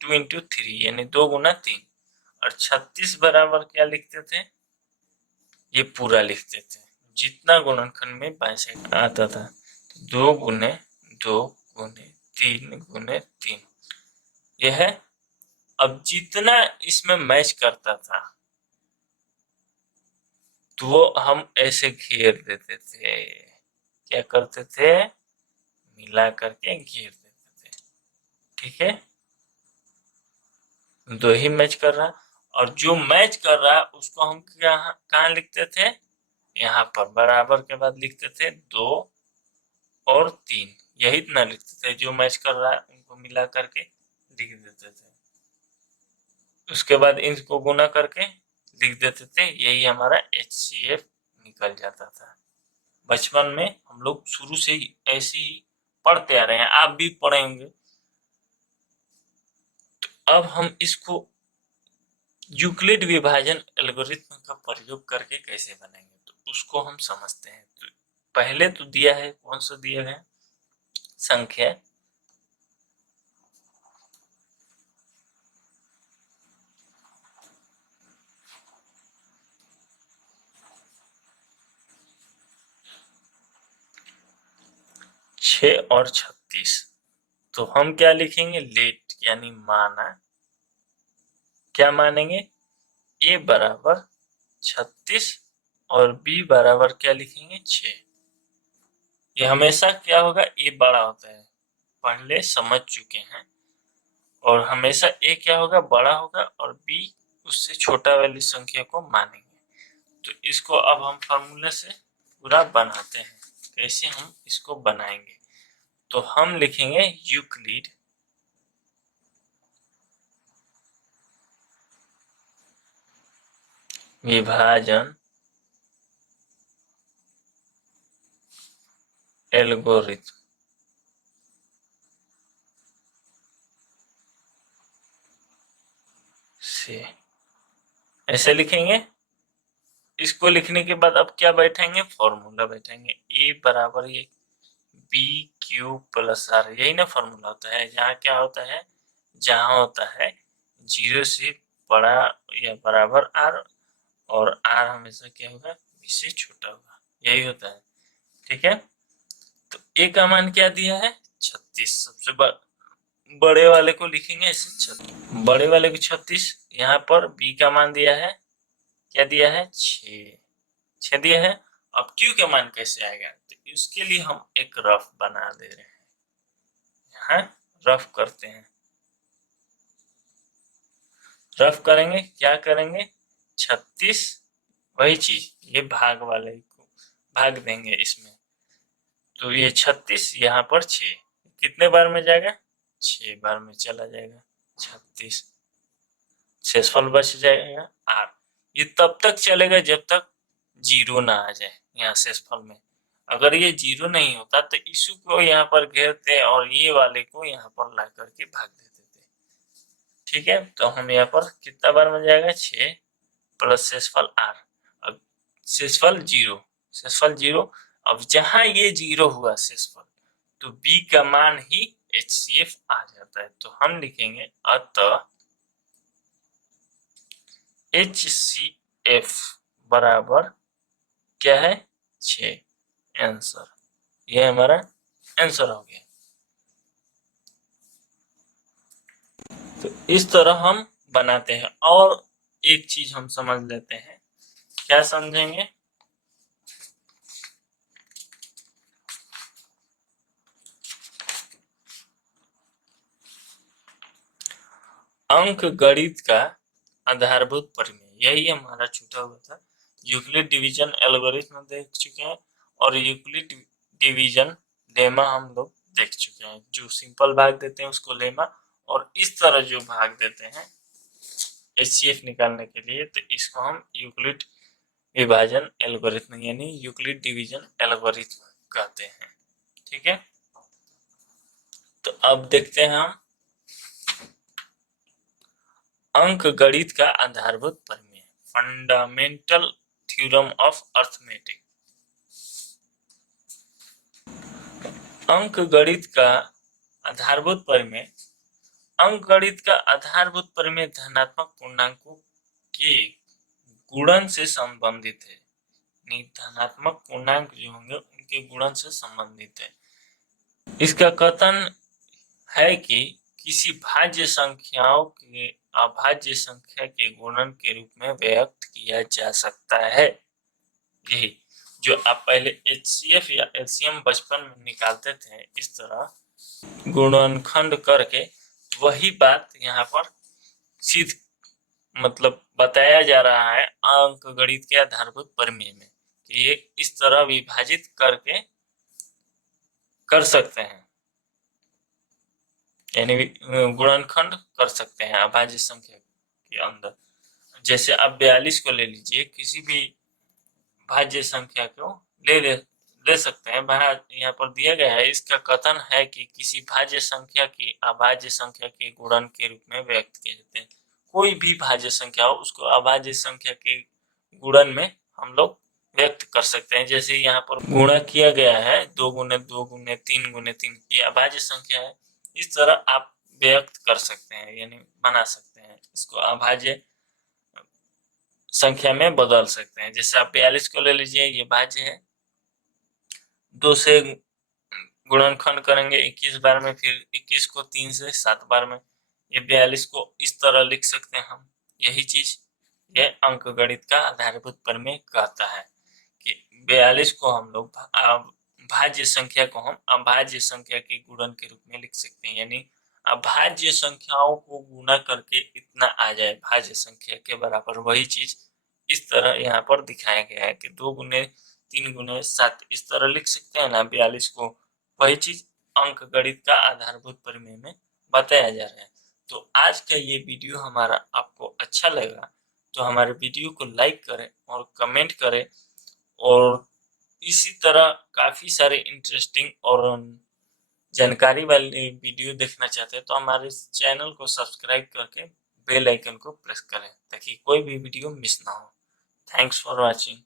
इंटू 3 यानी 2 गुना 3, और 36 बराबर क्या लिखते थे, ये पूरा लिखते थे, जितना गुणनखंड में बाएं साइड आता था, 2 गुने 2 गुने 3 गुने 3, यह है। अब जितना इसमें मैच करता था तो वो हम ऐसे घेर देते थे, क्या करते थे, मिला करके घेर देते थे। ठीक है, 2 ही मैच कर रहा, और जो मैच कर रहा उसको हम क्या कहाँ लिखते थे, यहाँ पर बराबर के बाद लिखते थे 2 और 3, यही इतना लिखते थे, जो मैच कर रहा है उनको मिला करके लिख देते थे। उसके बाद इनको गुना करके लिख देते थे, यही हमारा HCF निकल जाता था। बचपन में हम लोग शुरू से ही ऐसे ही पढ़ते आ रहे हैं, आप भी पढ़ेंगे। तो अब हम इसको यूक्लिड विभाजन एल्गोरिथ्म का प्रयोग करके कैसे बनाएंगे, तो उसको हम समझते हैं। तो पहले तो दिया है, कौन सा दिया है, संख्या छः और 36, तो हम क्या लिखेंगे, लेट यानी माना, क्या मानेंगे, ए बराबर 36 और बी बराबर क्या लिखेंगे, 6। ये हमेशा क्या होगा, ए बड़ा होता है, पहले समझ चुके हैं, और हमेशा ए क्या होगा, बड़ा होगा, और बी उससे छोटा वाली संख्या को मानेंगे। तो इसको अब हम फॉर्मूले से पूरा बनाते हैं, कैसे हम इसको बनाएंगे, तो हम लिखेंगे यूक्लिड विभाजन एल्गोरिथम से, ऐसे लिखेंगे। इसको लिखने के बाद अब क्या बैठाएंगे, फॉर्मूला बैठाएंगे, ए बराबर ये बी क्यू प्लस आर, यही ना फॉर्मूला होता है, जहाँ क्या होता है, जहाँ होता है 0 से बड़ा या बराबर आर, और आर हमेशा क्या होगा, बी से छोटा होगा, यही होता है। ठीक है, तो ए का मान क्या दिया है, 36, सबसे बड़े वाले को लिखेंगे ऐसे 36, बड़े वाले को 36, यहाँ पर बी का मान दिया है, क्या दिया है, 6 दिया है। अब क्यू का मान कैसे आएगा, तो उसके लिए हम एक रफ बना दे रहे हैं, यहाँ रफ करते हैं, रफ करेंगे, क्या करेंगे, 36, वही चीज, ये भाग वाले को भाग देंगे इसमें, तो ये 36 यहाँ पर 6, कितने बार में जाएगा, 6 बार में चला जाएगा, 36 शेषफल बच जाएगा आर। ये तब तक चलेगा जब तक 0 ना आ जाए यहाँ शेषफल में, अगर ये 0 नहीं होता तो इशू को यहाँ पर घेरते और ये वाले को यहाँ पर ला करके भाग देते थे। ठीक है, तो हम यहाँ पर कितना बार बन जाएगा 6 प्लस शेषफल r। अब शेषफल 0, अब जहां ये 0 हुआ शेषफल तो b का मान ही HCF आ जाता है। तो हम लिखेंगे अतः HCF बराबर क्या है 6। आंसर, ये हमारा आंसर हो गया। तो इस तरह हम बनाते हैं। और एक चीज हम समझ लेते हैं, क्या समझेंगे? अंक गणित का आधारभूत प्रमेय, यही हमारा छूटा हुआ था। यूक्लिड डिवीजन एल्गोरिथम देख चुके हैं और यूक्लिड डिवीजन लेमा हम लोग देख चुके हैं। जो सिंपल भाग देते हैं उसको लेमा, और इस तरह जो भाग देते हैं HCF निकालने के लिए, तो इसको हम यूक्लिड विभाजन एल्गोरिथम यानी यूक्लिड डिवीजन एल्गोरिथम कहते हैं। ठीक है, तो अब देखते हैं हम अंक गणित का आधारभूत प्रमेय, फंडामेंटल थ्योरम ऑफ अर्थमेटिक। अंक गणित का आधारभूत प्रमेय, अंक गणित का आधारभूत प्रमेय धनात्मक पूर्णांकों के गुणन से संबंधित है। धनात्मक पूर्णांक जो होंगे उनके गुणन से संबंधित है। इसका कथन है कि किसी भाज्य संख्याओं के अभाज्य संख्या के गुणन के रूप में व्यक्त किया जा सकता है। यही जो आप पहले HCF या LCM बचपन में निकालते थे, इस तरह गुणनखंड करके, वही बात यहाँ पर सिद्ध मतलब बताया जा रहा है अंक गणित के आधारभूत प्रमेय में, कि ये इस तरह विभाजित करके कर सकते हैं, यानी गुणनखंड कर सकते हैं अभाज्य संख्या के अंदर। जैसे आप 42 को ले लीजिए, किसी भी भाज्य संख्या को ले सकते हैं। यहाँ पर दिया गया है, इसका कथन है कि किसी भाज्य संख्या की अभाज्य संख्या के गुणन के रूप में व्यक्त किए जाते हैं। कोई भी भाज्य संख्या हो उसको अभाज्य संख्या के गुणन में हम लोग व्यक्त कर सकते हैं। जैसे यहाँ पर गुणा किया गया है 2 गुने 2 गुने 3 गुने 3, ये अभाज्य संख्या है। इस तरह आप व्यक्त कर सकते हैं, यानी बना सकते हैं, इसको अभाज्य संख्या में बदल सकते हैं। जैसे आप 42 को ले लीजिए, ये भाज्य है, 2 से गुणनखंड करेंगे 21 बार में, फिर 21 को 3 से 7 बार में, ये 42 को इस तरह लिख सकते हैं हम। यही चीज ये अंक गणित का आधारभूत प्रमेय कहता है कि 42 को हम लोग भाज्य संख्या को हम अभाज्य संख्या के गुणन के रूप में लिख सकते हैं, यानी अभाज्य संख्याओं को गुणा करके इतना आ जाए भाज्य संख्या के बराबर, वही चीज इस तरह यहाँ पर दिखाया गया है कि 2 गुने 3 गुने 7 इस तरह लिख सकते हैं ना 42 को। वही चीज अंक गणित का आधारभूत प्रमेय में बताया जा रहा है। तो आज का ये वीडियो हमारा आपको अच्छा लगा तो हमारे वीडियो को लाइक करें और कमेंट करें, और इसी तरह काफी सारे इंटरेस्टिंग और जानकारी वाली वीडियो देखना चाहते हैं तो हमारे चैनल को सब्सक्राइब करके बेल आइकन को प्रेस करें ताकि कोई भी वीडियो मिस ना हो। Thanks for watching.